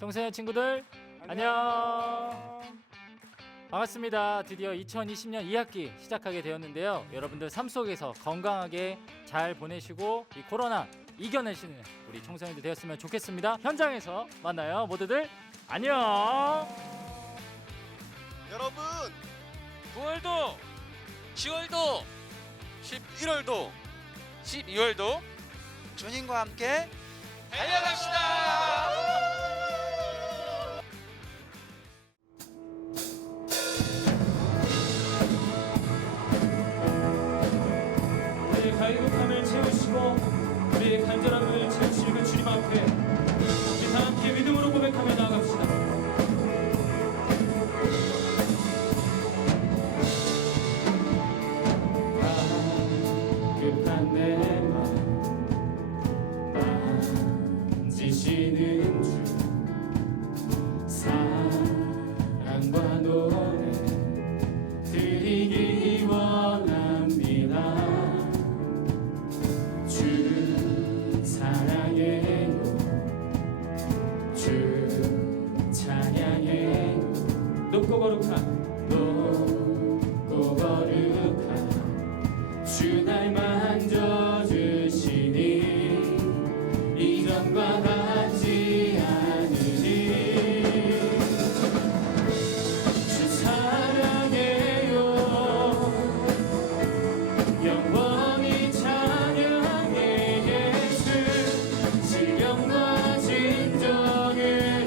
청소년 친구들 안녕. 반갑습니다. 드디어 2020년 2학기 시작하게 되었는데요. 여러분들 삶 속에서 건강하게 잘 보내시고 이 코로나 이겨내시는 우리 청소년들 되었으면 좋겠습니다. 현장에서 만나요. 모두들 안녕. 여러분 9월도 10월도 11월도 12월도 주님과 함께 달려갑시다. 우리의 갈급함을 채우시고 우리의 간절함을 채우실 그 주님 앞에 우리 다 함께 믿음으로 고백하며 나아갑시다. 급한 내 맘 만지시는 주 사랑과 노래 드리기 원합니다. 주 사랑해요 주 찬양해요 높고 거룩한 주 날 만져주시니 이전과 같지 않으니 주 사랑해요 영원히 찬양해 예수 질병과 진정을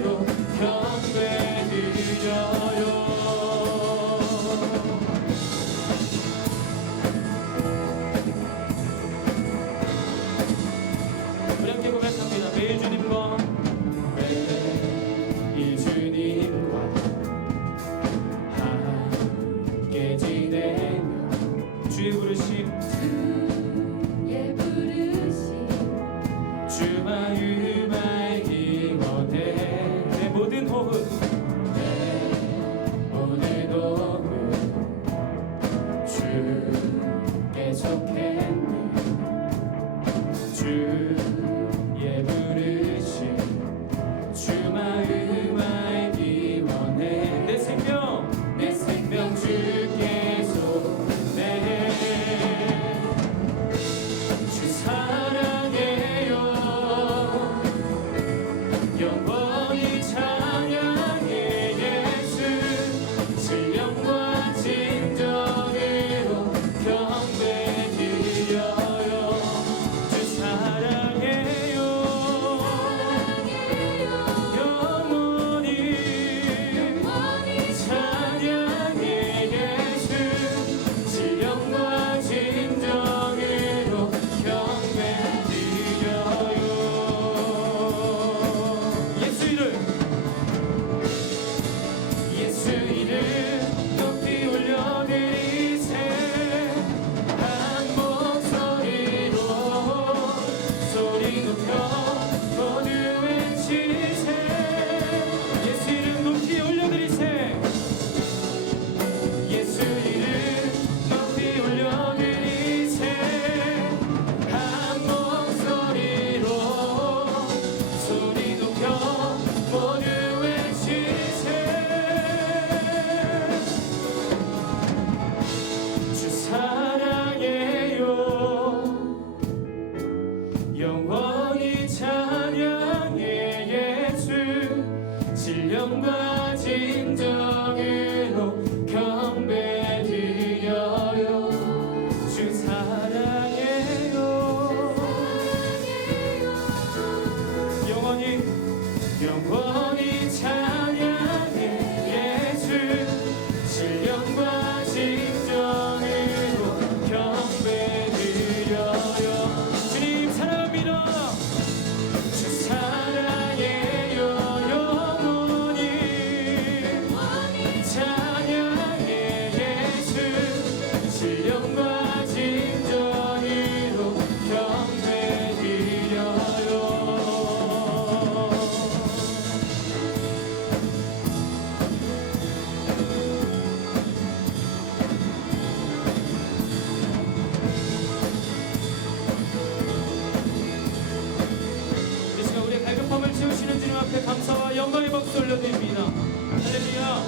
박수 올려드립니다. 할렐루야.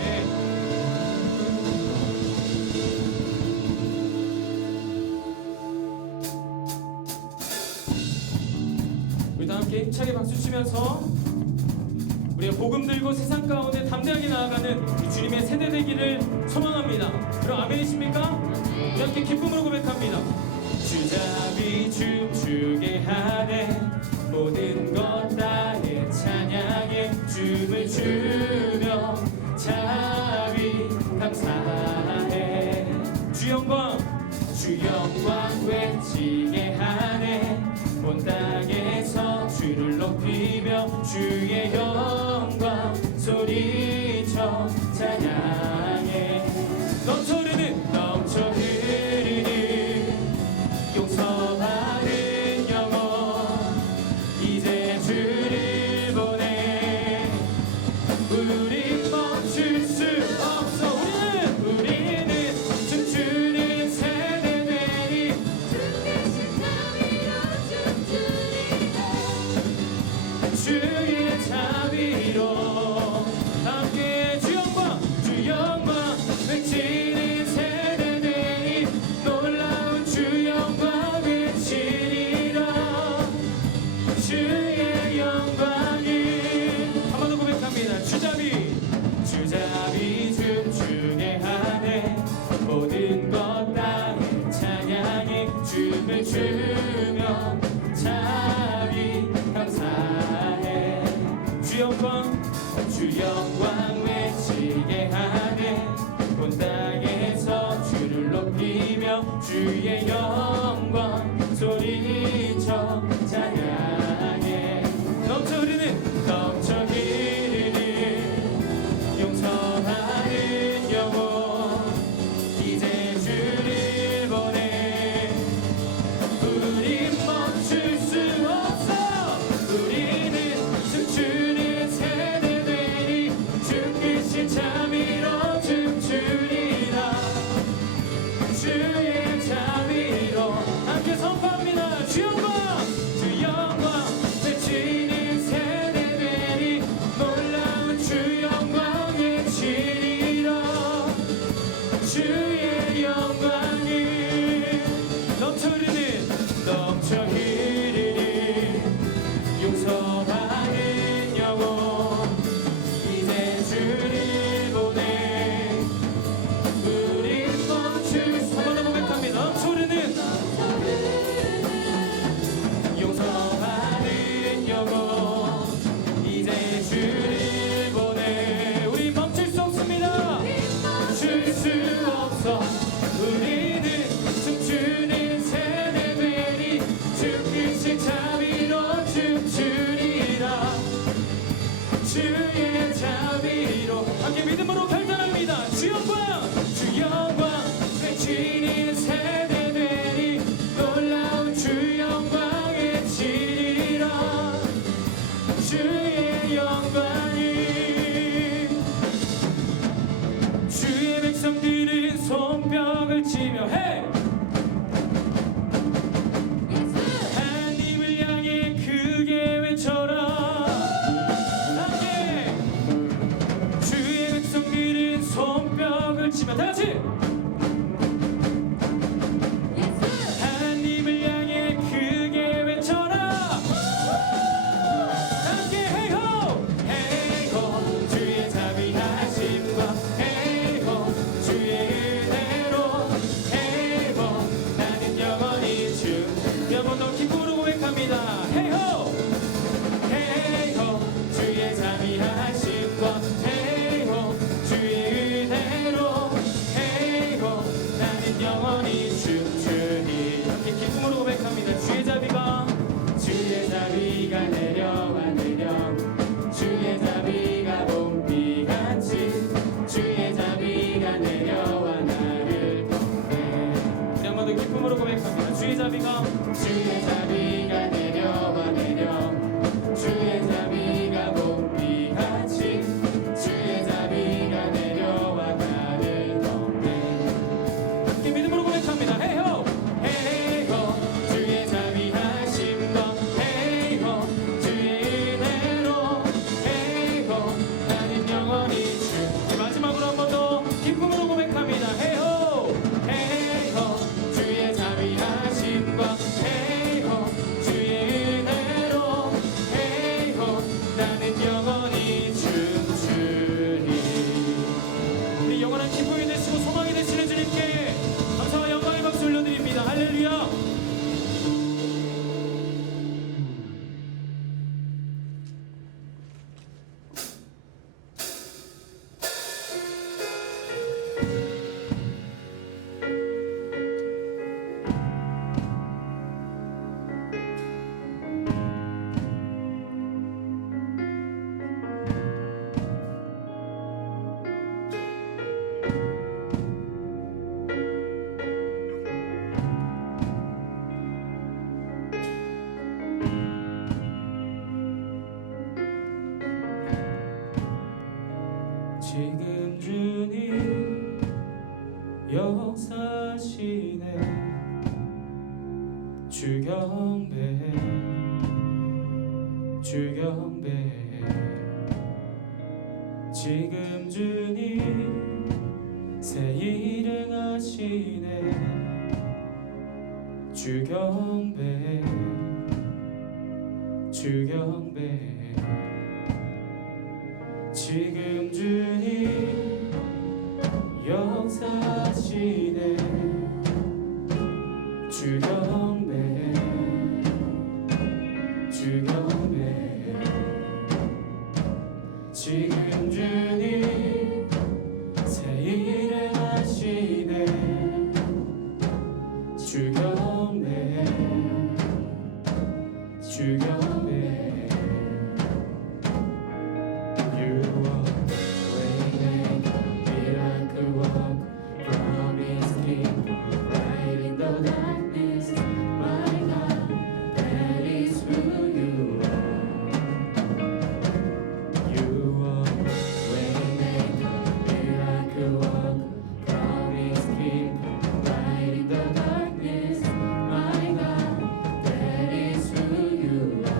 네. 우리 다 함께 힘차게 박수 치면서 우리가 복음 들고 세상 가운데 담대하게 나아가는 이 주님의 세대 되기를 소망합니다. 그럼 아멘이십니까? 우리 함께 기쁨으로 고백합니다. 주잡이 춤추게 하네 모든 것 다해 찬양해 춤을 추며 자비 감사해 주 영광 외치게 하네 온 땅에서 주를 높이며 주의 영광 소리쳐 찬양해 넘쳐 흐르는 용서하는 영혼 이제 주를 보내 우리 멈출 수 없어 우리는 춤추는 세대들이 주의 자비로 함께 주 영광 외치는 세대들이 놀라운 주 영광 외치리라 주의 영광이 한 번 더 고백합니다. 주잡이 춤추게 하네 모든 것 다해 찬양해 춤을 추며 자비 감사해 주 영광 외치게 하네 온 땅에서 주를 높이며 주의 영광 소리쳐 찬양해 넘쳐 흐르는 용서하는 영혼 이제 주를 보내 우리 멈출 수 없어 우리는 춤추는 세대들이 주크신 자비로 춤추리라 주의 자비로 함께 선포합니다. 주 영광 외치는 세대들이 놀라운 주 영광 외치리라 주의 영광이 넘쳐 흐르는 용서하는 영혼 이제 주를 보내 우리 멈출 수 한번 더 고백합니다. 넘쳐 흐르는 용서하는 영혼 이제 주를 보내 우리 멈출 수 없습니다. 멈출 수 없어 우리는 춤추는 세대들이 주크신 자비로 춤추리라 주의 자비로 함께 믿음으로 결단합니다. 주 영광 외치는 세대들이 놀라운 주 영광 외치리라 주의 영광이 주의 백성들은 손뼉을 치며 hey! 하나님을 향해 크게 외쳐라 함께 주의 백성들은 손뼉을 치며 다같이 하나님을 향해 크게 외쳐라 함께 헤이호 헤이호 주의 자비하심과 헤이호 주의 은혜로 헤이호 나는 영원히 주 여러분도 기쁨으로 고백합니다. 헤이호 헤이호 주의 자비하심과 헤이호 주의 은혜로 헤이호 지금 주님 역사시네 주경배 지금 주님 새 일을 하시네 주경배 지금 주님 역사시네 주경배 지금 주님 새 일을 하시네 주경배 You are waymaker, miracle worker, promise keeper, light in the darkness. My God, that is who you are. You are waymaker, miracle worker, promise keeper, light in the darkness. My God, that is who you are.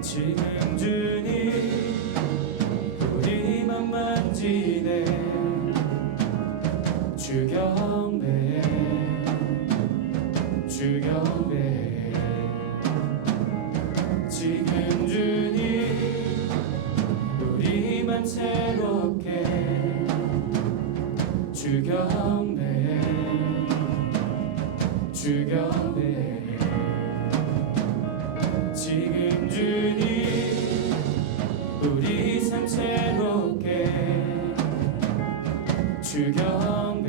지금 주님 우리만 만지네 주경배 지금 주님 우리만 새롭게 주경배 지금 주님 우리 삶 새롭게 주경배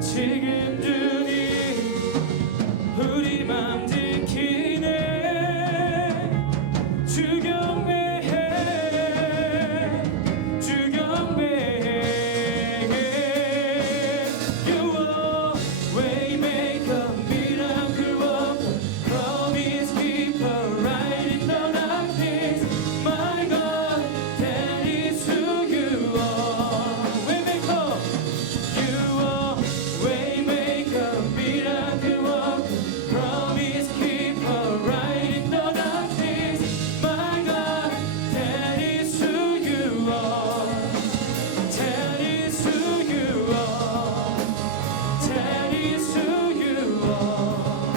지금 주님 우리 맘 지키네 주경배 You are waymaker, miracle worker, promise keeper, light in the darkness. My God, that is who you are. Waymaker, you are waymaker, miracle worker, promise keeper, light in the darkness. My God, that is who you are. That is who you are. That is who you are.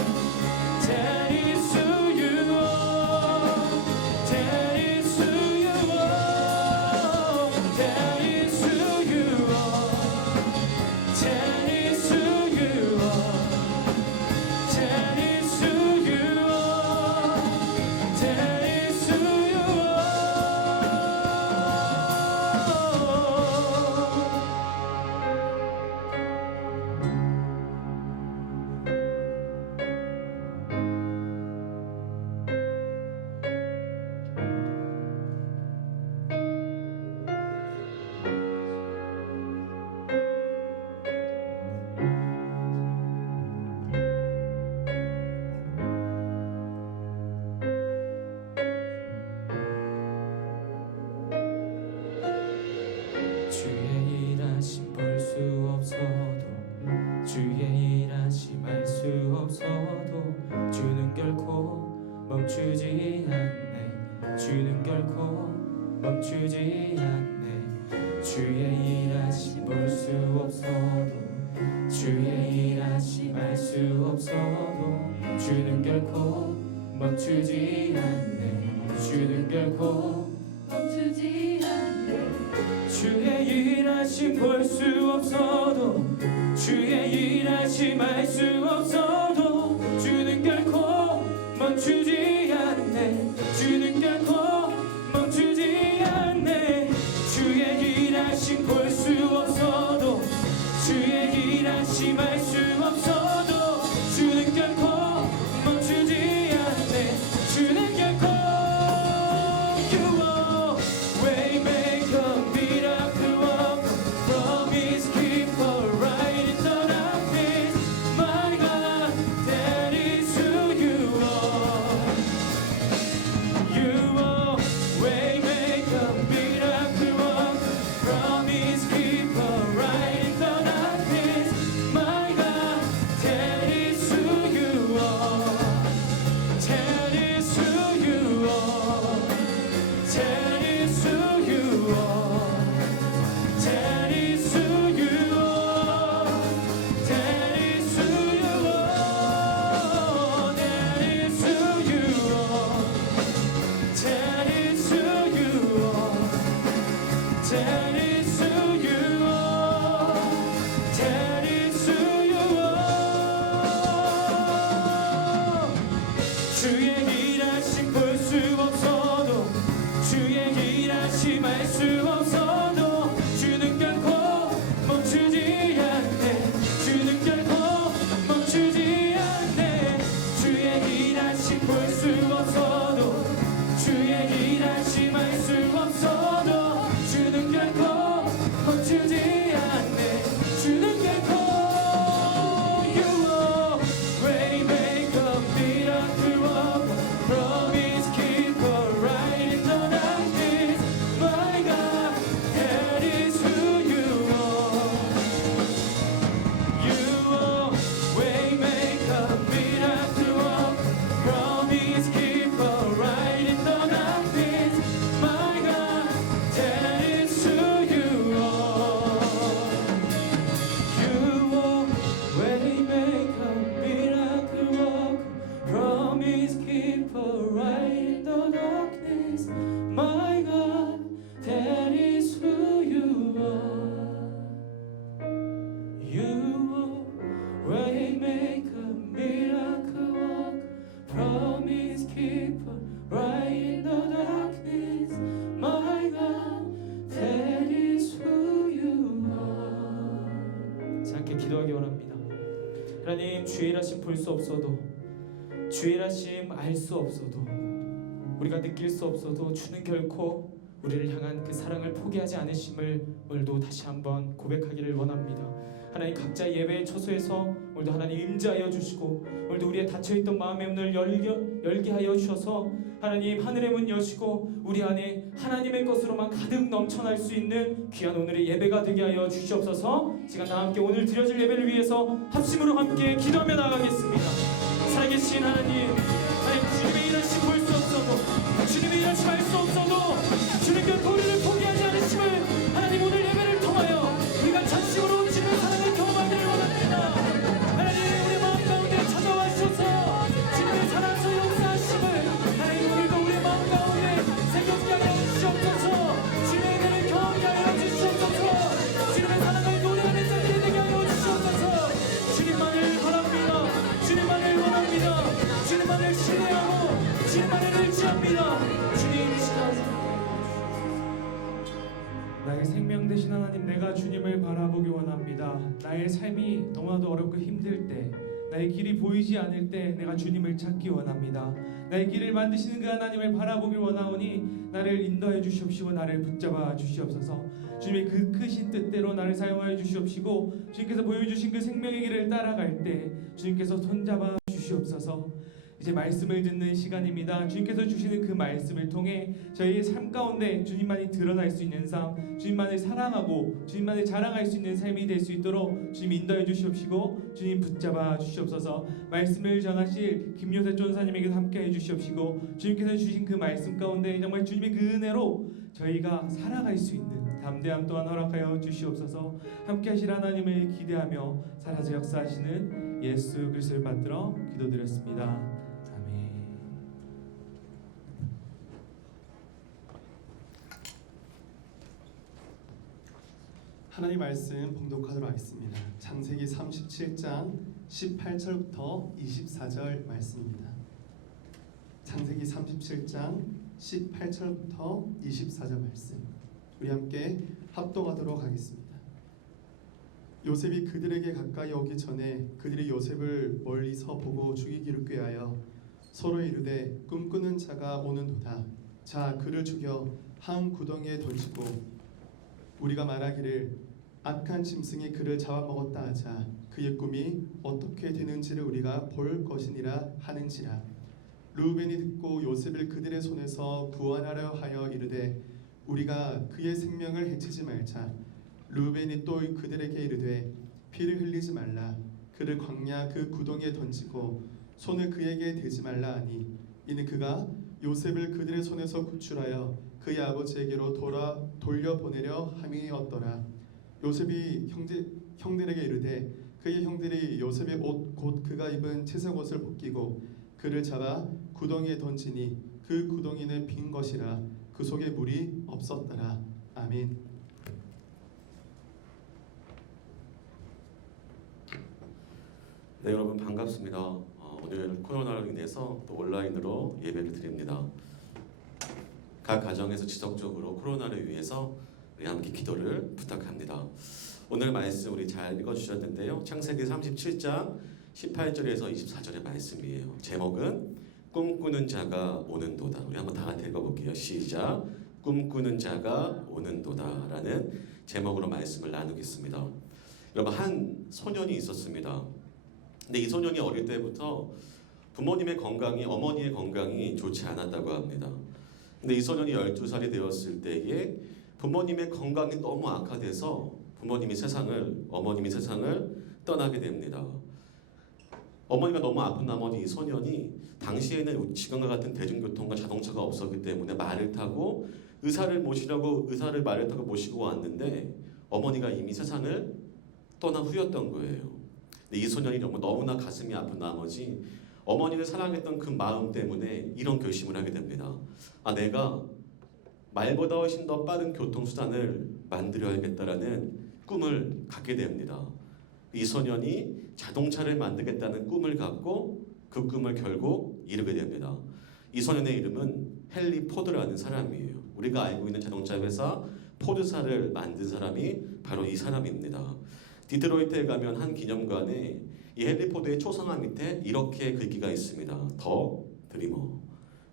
That is who you are. That is who you are. That is who you are. That is who you are. That is who you are. That is who you 주의 일하심 볼 수 없어도 주의 일하심 알 수 없어도 주는 결코 멈추지 않네 주는 결코 멈추지 않네 주의 일하심 볼 수 없어도 주의 일하심 알 수 없어도 주는 결코 멈추지 않네 주는 결코 멈추지 않네 주의 일하심 볼 수 없어도 주의 일하심 알 수 없어도 주는 결코 멈추지 않네 주는 결코 멈추지 않네 주의 일하심 볼 수 없어도 주의 일하심 알 수 없어도 주는 결코 멈추지 않네 주는 결코 You are waymaker, miracle worker, promise keeper, light in the darkness. My God, 주의 일하심 볼 수 없어도 주의 일하심 알 수 없어도 주는 결코 멈추지 않네 주는 결코 멈추지 않네 주의 일하심 볼 수 없어도 주의 일하심 알 수 없어도 주는 결코 멈추지 않네 주는 결코 You are Waymaker, miracle worker, promise keeper, right in the darkness. My God, that is who you are. You are Waymaker, miracle worker, promise keeper, right in the darkness. My God, that is who you are. You are Waymaker, miracle worker, promise keeper, right in the darkness. My God, that is who you are. You are Waymaker, miracle worker, promise keeper, right in the darkness. My God, that is who you are. 자, 함께 기도하기 원합니다. 하나님, 주의 일하심 볼 수 없어도 주의 일하심 알 수 없어도 우리가 느낄 수 없어도 주는 결코 우리를 향한 그 사랑을 포기하지 않으심을 오늘도 다시 한번 고백하기를 원합니다. 하나님, 각자 예배의 처소에서 오늘도 하나님 임재하여 주시고 오늘도 우리의 닫혀있던 마음의 문을 열게 하여 주셔서 하나님 하늘의 문 여시고 우리 안에 하나님의 것으로만 가득 넘쳐날 수 있는 귀한 오늘의 예배가 되게 하여 주시옵소서. 시간 다 함께 오늘 드려질 예배를 위해서 합심으로 함께 기도하며 나가겠습니다. 살아계신 하나님, 주님의 일하심 볼 수 없어도 주님의 일하심 알 수 없어도 주님 결코 우리를 포기하지 않으심을 하나님 오늘 예배를 통하여 우리가 전심으로 주님의 사랑을 경험하기를 원합니다. 하나님, 우리 마음 가운데 찾아와 주셔서 주님의 사랑과 역사하심을 하나님 오늘도 우리 마음 가운데 생각게 하여 주시옵소서. 주님의 은혜를 경험하게 하여 주시옵소서. 주님의 사랑을 노래하는 자들이 되게 하여 주시옵소서. 주님만을 바랍니다. 주님만을 원합니다. 주님만을 신뢰하고 주님만을 의지합니다. 주님, 이 시간 나의 생명 되신 하나님, 내가 주님을 바라보기 원합니다. 나의 삶이 너무나도 어렵고 힘들 때, 나의 길이 보이지 않을 때 내가 주님을 찾기 원합니다. 나의 길을 만드시는 그 하나님을 바라보기 원하오니 나를 인도하여 주시옵시고 나를 붙잡아 주시옵소서. 주님의 그 크신 뜻대로 나를 사용하여 주시옵시고 주님께서 보여주신 그 생명의 길을 따라갈 때 주님께서 손잡아 주시옵소서. 이제 말씀을 듣는 시간입니다. 주님께서 주시는 그 말씀을 통해 저희의 삶 가운데 주님만이 드러날 수 있는 삶, 주님만을 사랑하고 주님만을 자랑할 수 있는 삶이 될 수 있도록 주님 인도해 주시옵시고 주님 붙잡아 주시옵소서. 말씀을 전하실 김요셉 전사님에게도 함께해 주시옵시고 주님께서 주신 그 말씀 가운데 정말 주님의 그 은혜로 저희가 살아갈 수 있는 담대함 또한 허락하여 주시옵소서. 함께하실 하나님을 기대하며 살아서 역사하시는 예수 그리스도를 받들어 기도드렸습니다. 하나님 말씀 봉독하도록 하겠습니다. 창세기 37장 18절부터 24절 말씀입니다. 창세기 37장 18절부터 24절 말씀 우리 함께 합독하도록 하겠습니다. 요셉이 그들에게 가까이 오기 전에 그들이 요셉을 멀리서 보고 죽이기를 꾀하여 서로 이르되 꿈꾸는 자가 오는도다. 자, 그를 죽여 한 구덩이에 던지고 우리가 말하기를 악한 짐승이 그를 잡아먹었다 하자. 그의 꿈이 어떻게 되는지를 우리가 볼 것이니라 하는지라. 르우벤이 듣고 요셉을 그들의 손에서 구원하려 하여 이르되 우리가 그의 생명을 해치지 말자. 르우벤이 또 그들에게 이르되 피를 흘리지 말라. 그를 광야 그 구덩이에 던지고 손을 그에게 대지 말라 하니 이는 그가 요셉을 그들의 손에서 구출하여 그의 아버지에게로 돌려보내려 함이었더라. 요셉이 형들에게 이르되 그의 형들이 요셉의 옷 곧 그가 입은 채색 옷을 벗기고 그를 잡아 구덩이에 던지니 그 구덩이는 빈 것이라 그 속에 물이 없었더라. 아멘. 네, 여러분 반갑습니다. 오늘 코로나로 인해서 또 온라인으로 예배를 드립니다. 각 가정에서 지속적으로 코로나를 위해서 우리 함께 기도를 부탁합니다. 오늘 말씀 우리 잘 읽어주셨는데요. 창세기 37장 18절에서 24절의 말씀이에요. 제목은 꿈꾸는 자가 오는도다. 우리 한번 다 같이 읽어볼게요. 시작. 꿈꾸는 자가 오는도다라는 제목으로 말씀을 나누겠습니다. 여러분, 한 소년이 있었습니다. 근데 이 소년이 어릴 때부터 부모님의 건강이, 어머니의 건강이 좋지 않았다고 합니다. 근데 이 소년이 12살이 되었을 때에 부모님의 건강이 너무 악화돼서 어머님이 세상을 떠나게 됩니다. 어머니가 너무 아픈 나머지 이 소년이 당시에는 지금과 같은 대중교통과 자동차가 없었기 때문에 말을 타고 의사를 말을 타고 모시고 왔는데 어머니가 이미 세상을 떠난 후였던 거예요. 근데 이 소년이 너무나 가슴이 아픈 나머지 어머니를 사랑했던 그 마음 때문에 이런 결심을 하게 됩니다. 내가 말보다 훨씬 더 빠른 교통수단을 만들어야겠다라는 꿈을 갖게 됩니다. 이 소년이 자동차를 만들겠다는 꿈을 갖고 그 꿈을 결국 이루게 됩니다. 이 소년의 이름은 헨리 포드라는 사람이에요. 우리가 알고 있는 자동차 회사 포드사를 만든 사람이 바로 이 사람입니다. 디트로이트에 가면 한 기념관에 이 헨리 포드의 초상화 밑에 이렇게 글귀가 있습니다. 더 드리머,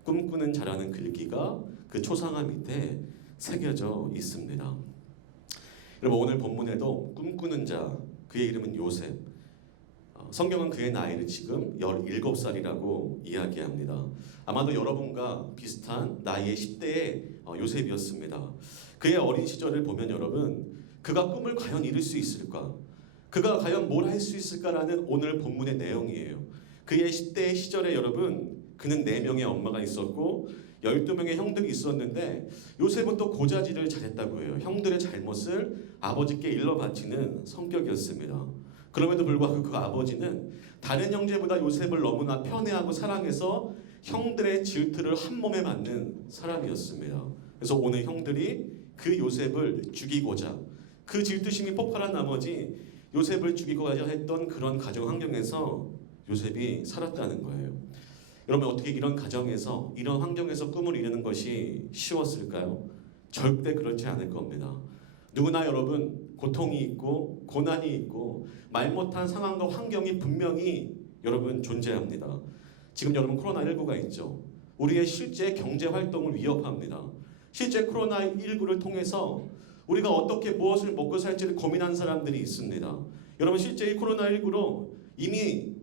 꿈꾸는 자라는 글귀가 그 초상화 밑에 새겨져 있습니다. 여러분, 오늘 본문에도 꿈꾸는 자, 그의 이름은 요셉. 성경은 그의 나이를 지금 17살이라고 이야기합니다. 아마도 여러분과 비슷한 나이의 10대의 요셉이었습니다. 그의 어린 시절을 보면 여러분, 그가 꿈을 과연 이룰 수 있을까? 그가 과연 뭘 할 수 있을까라는 오늘 본문의 내용이에요. 그의 10대의 시절에 여러분, 그는 4명의 엄마가 있었고 12명의 형들이 있었는데 요셉은 또 고자질을 잘했다고 해요. 형들의 잘못을 아버지께 일러 바치는 성격이었습니다. 그럼에도 불구하고 그 아버지는 다른 형제보다 요셉을 너무나 편애하고 사랑해서 형들의 질투를 한 몸에 맞는 사람이었습니다. 그래서 오늘 형들이 그 요셉을 죽이고자, 그 질투심이 폭발한 나머지 요셉을 죽이고자 했던 그런 가정 환경에서 요셉이 살았다는 거예요. 여러분, 어떻게 이런 가정에서, 이런 환경에서 꿈을 이루는 것이 쉬웠을까요? 절대 그렇지 않을 겁니다. 누구나 여러분, 고통이 있고 고난이 있고 말 못한 상황과 환경이 분명히 여러분 존재합니다. 지금 여러분 코로나19가 있죠. 우리의 실제 경제 활동을 위협합니다. 실제 코로나19를 통해서 우리가 어떻게 무엇을 먹고 살지를 고민하는 사람들이 있습니다. 여러분, 실제 이 코로나19로 이미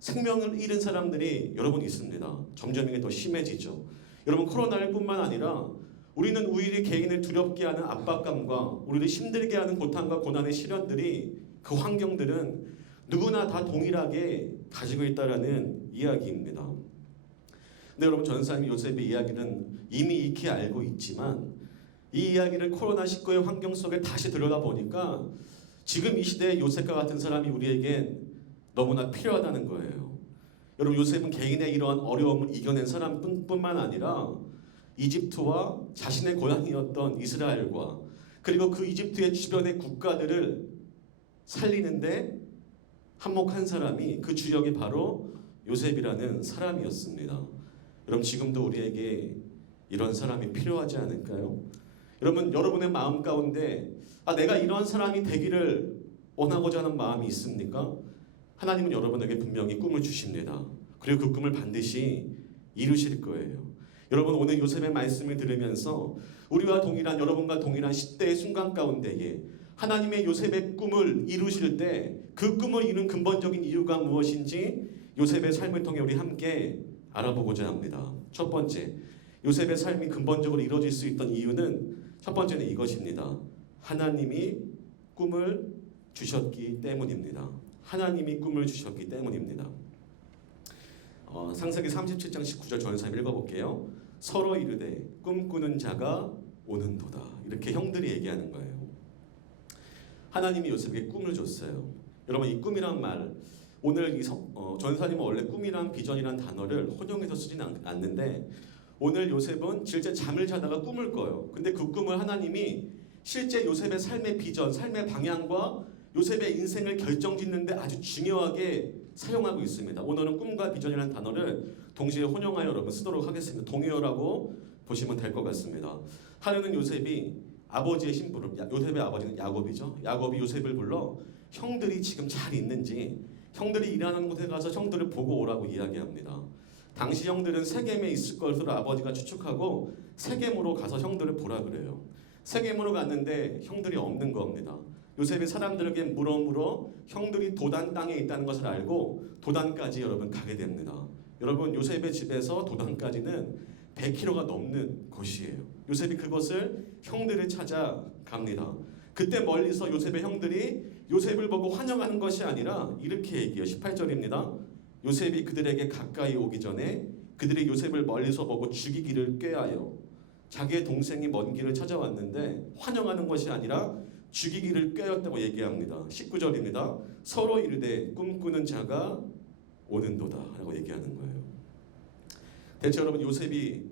생명을 잃은 사람들이 여러분 있습니다. 점점 이게 더 심해지죠. 여러분, 코로나19뿐만 아니라 우리는 우리 개인을 두렵게 하는 압박감과 우리를 힘들게 하는 고통과 고난의 시련들이, 그 환경들은 누구나 다 동일하게 가지고 있다라는 이야기입니다. 근데 여러분, 전사님 요셉의 이야기는 이미 익히 알고 있지만 이 이야기를 코로나19의 환경 속에 다시 들여다 보니까 지금 이 시대에 요셉과 같은 사람이 우리에겐 너무나 필요하다는 거예요. 여러분, 요셉은 개인의 이러한 어려움을 이겨낸 사람뿐만 아니라 이집트와 자신의 고향이었던 이스라엘과 그리고 그 이집트의 주변의 국가들을 살리는데 한몫한 사람이, 그 주역이 바로 요셉이라는 사람이었습니다. 여러분, 지금도 우리에게 이런 사람이 필요하지 않을까요? 여러분, 여러분의 마음 가운데 내가 이런 사람이 되기를 원하고자 하는 마음이 있습니까? 하나님은 여러분에게 분명히 꿈을 주십니다. 그리고 그 꿈을 반드시 이루실 거예요. 여러분, 오늘 요셉의 말씀을 들으면서 우리와 동일한, 여러분과 동일한 10대의 순간 가운데에 하나님의 요셉의 꿈을 이루실 때 그 꿈을 이룬 근본적인 이유가 무엇인지 요셉의 삶을 통해 우리 함께 알아보고자 합니다. 첫 번째, 요셉의 삶이 근본적으로 이루어질 수 있던 이유는 첫 번째는 이것입니다. 하나님이 꿈을 주셨기 때문입니다. 하나님이 꿈을 주셨기 때문입니다. 창세기 37장 19절 전사님 읽어볼게요. 서로 이르되 꿈꾸는 자가 오는도다. 이렇게 형들이 얘기하는 거예요. 하나님이 요셉에게 꿈을 줬어요. 여러분, 이 꿈이란 말, 오늘 전사님은 원래 꿈이란 비전이란 단어를 혼용해서 쓰지는 않는데 오늘 요셉은 실제 잠을 자다가 꿈을 꿔요. 근데 그 꿈을 하나님이 실제 요셉의 삶의 비전, 삶의 방향과 요셉의 인생을 결정짓는데 아주 중요하게 사용하고 있습니다. 오늘은 꿈과 비전이라는 단어를 동시에 혼용하여 여러분 쓰도록 하겠습니다. 동의어라고 보시면 될 것 같습니다. 하루는 요셉이 아버지의 신부를, 요셉의 아버지는 야곱이죠. 야곱이 요셉을 불러 형들이 지금 잘 있는지 형들이 일하는 곳에 가서 형들을 보고 오라고 이야기합니다. 당시 형들은 세겜에 있을 것으로 아버지가 추측하고 세겜으로 가서 형들을 보라 그래요. 세겜으로 갔는데 형들이 없는 겁니다. 요셉이 사람들에게 물어 형들이 도단 땅에 있다는 것을 알고 도단까지 여러분 가게 됩니다. 여러분 요셉의 집에서 도단까지는 100km가 넘는 곳이에요. 요셉이 그것을 형들을 찾아갑니다. 그때 멀리서 요셉의 형들이 요셉을 보고 환영하는 것이 아니라 이렇게 얘기해요. 18절입니다. 요셉이 그들에게 가까이 오기 전에 그들이 요셉을 멀리서 보고 죽이기를 꾀하여 자기의 동생이 먼 길을 찾아왔는데 환영하는 것이 아니라 죽이기를 꾀했다고 얘기합니다. 19절입니다. 서로 이르되 꿈꾸는 자가 오는도다 라고 얘기하는 거예요. 대체 여러분 요셉이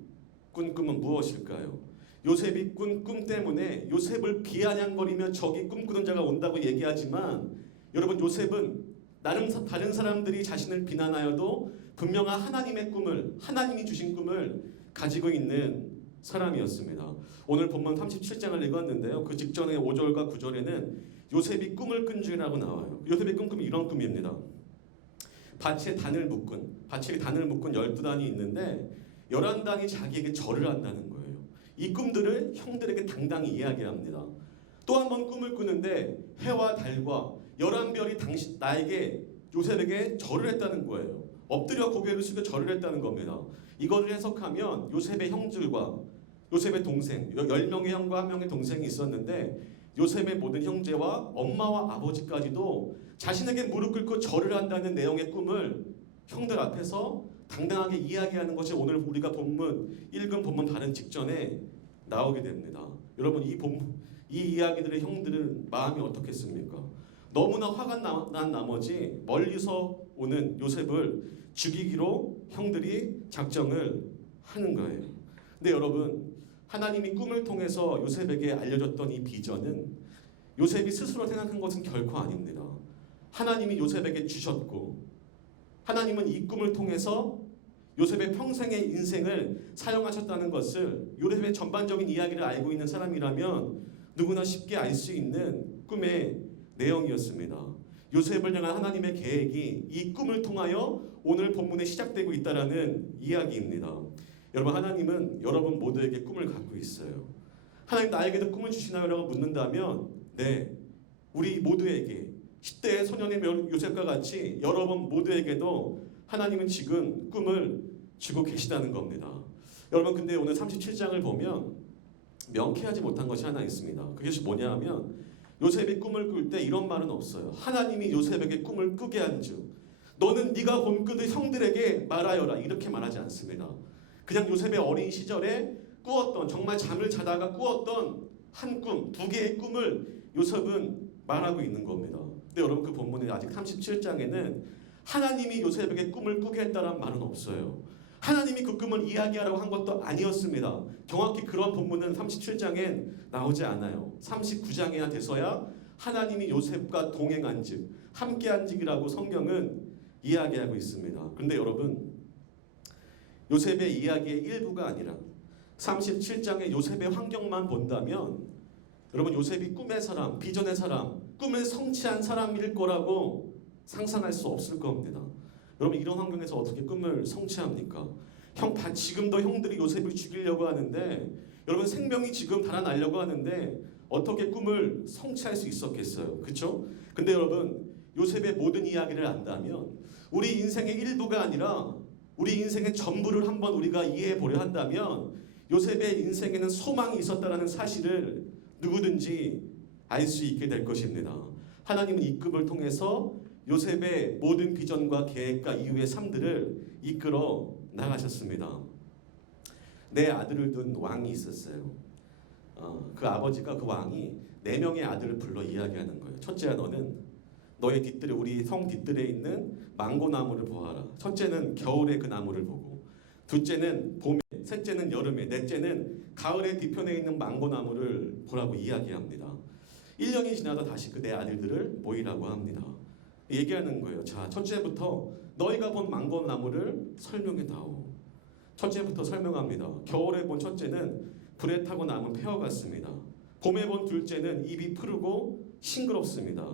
꾼 꿈은 무엇일까요? 요셉이 꾼 꿈 때문에 요셉을 비아냥거리며 저기 꿈꾸는 자가 온다고 얘기하지만 여러분 요셉은 다른 사람들이 자신을 비난하여도 분명한 하나님의 꿈을, 하나님이 주신 꿈을 가지고 있는 사람이었습니다. 오늘 본문 37장을 읽었는데요. 그 직전에 5절과 9절에는 요셉이 꿈을 꾼 줄이라고 나와요. 요셉의 꿈이 이런 꿈입니다. 밭에 단을 묶은 12단이 있는데 11단이 자기에게 절을 한다는 거예요. 이 꿈들을 형들에게 당당히 이야기합니다. 또 한 번 꿈을 꾸는데 해와 달과 11별이 나에게 요셉에게 절을 했다는 거예요. 엎드려 고개를 숙여 절을 했다는 겁니다. 이거를 해석하면 요셉의 형들과 요셉의 동생, 10명의 형과 1명의 동생이 있었는데 요셉의 모든 형제와 엄마와 아버지까지도 자신에게 무릎 꿇고 절을 한다는 내용의 꿈을 형들 앞에서 당당하게 이야기하는 것이 오늘 우리가 읽은 본문 다른 직전에 나오게 됩니다. 여러분 이 이야기들의 형들은 마음이 어떻겠습니까? 너무나 화가 난 나머지 멀리서 오는 요셉을 죽이기로 형들이 작정을 하는 거예요. 근데 여러분 하나님이 꿈을 통해서 요셉에게 알려줬던 이 비전은 요셉이 스스로 생각한 것은 결코 아닙니다. 하나님이 요셉에게 주셨고 하나님은 이 꿈을 통해서 요셉의 평생의 인생을 사용하셨다는 것을 요셉의 전반적인 이야기를 알고 있는 사람이라면 누구나 쉽게 알 수 있는 꿈의 내용이었습니다. 요셉을 향한 하나님의 계획이 이 꿈을 통하여 오늘 본문에 시작되고 있다는 이야기입니다. 여러분 하나님은 여러분 모두에게 꿈을 갖고 있어요. 하나님 나에게도 꿈을 주시나요? 라고 묻는다면 네, 우리 모두에게 10대의 소년의 요셉과 같이 여러분 모두에게도 하나님은 지금 꿈을 주고 계시다는 겁니다. 여러분 근데 오늘 37장을 보면 명쾌하지 못한 것이 하나 있습니다. 그것이 뭐냐 하면 요셉이 꿈을 꿀 때 이런 말은 없어요. 하나님이 요셉에게 꿈을 꾸게 한즉 너는 네가 본 꿈을 형들에게 말하여라 이렇게 말하지 않습니다. 그냥 요셉의 어린 시절에 꾸었던 정말 잠을 자다가 꾸었던 한 꿈, 2개의 꿈을 요셉은 말하고 있는 겁니다. 근데 여러분 그 본문에 아직 37장에는 하나님이 요셉에게 꿈을 꾸게 했다는 말은 없어요. 하나님이 그 꿈을 이야기하라고 한 것도 아니었습니다. 정확히 그런 본문은 37장엔 나오지 않아요. 39장에나 돼서야 하나님이 요셉과 동행한즉 함께한즉이라고 성경은 이야기하고 있습니다. 그런데 여러분 요셉의 이야기의 일부가 아니라 37장의 요셉의 환경만 본다면 여러분 요셉이 꿈의 사람, 비전의 사람, 꿈을 성취한 사람일 거라고 상상할 수 없을 겁니다. 여러분 이런 환경에서 어떻게 꿈을 성취합니까? 지금도 형들이 요셉을 죽이려고 하는데 여러분 생명이 지금 달아나려고 하는데 어떻게 꿈을 성취할 수 있었겠어요? 그렇죠? 근데 여러분 요셉의 모든 이야기를 안다면 우리 인생의 일부가 아니라 우리 인생의 전부를 한번 우리가 이해해 보려 한다면 요셉의 인생에는 소망이 있었다는 사실을 누구든지 알 수 있게 될 것입니다. 하나님은 이 꿈을 통해서 요셉의 모든 비전과 계획과 이후의 삶들을 이끌어 나가셨습니다. 내 아들을 둔 왕이 있었어요. 그 아버지가 그 왕이 4명의 아들을 불러 이야기하는 거예요. 첫째야 너는 너의 뒤뜰에 우리 성 뒤뜰에 있는 망고나무를 보아라. 첫째는 겨울에 그 나무를 보고 둘째는 봄에, 셋째는 여름에, 넷째는 가을에 뒤편에 있는 망고나무를 보라고 이야기합니다. 1년이 지나도 다시 그 내 아들들을 모이라고 합니다. 얘기하는 거예요. 자, 첫째부터 너희가 본 망고나무를 설명해 다오. 첫째부터 설명합니다. 겨울에 본 첫째는 불에 타고 남은 폐허 같습니다. 봄에 본 둘째는 잎이 푸르고 싱그럽습니다.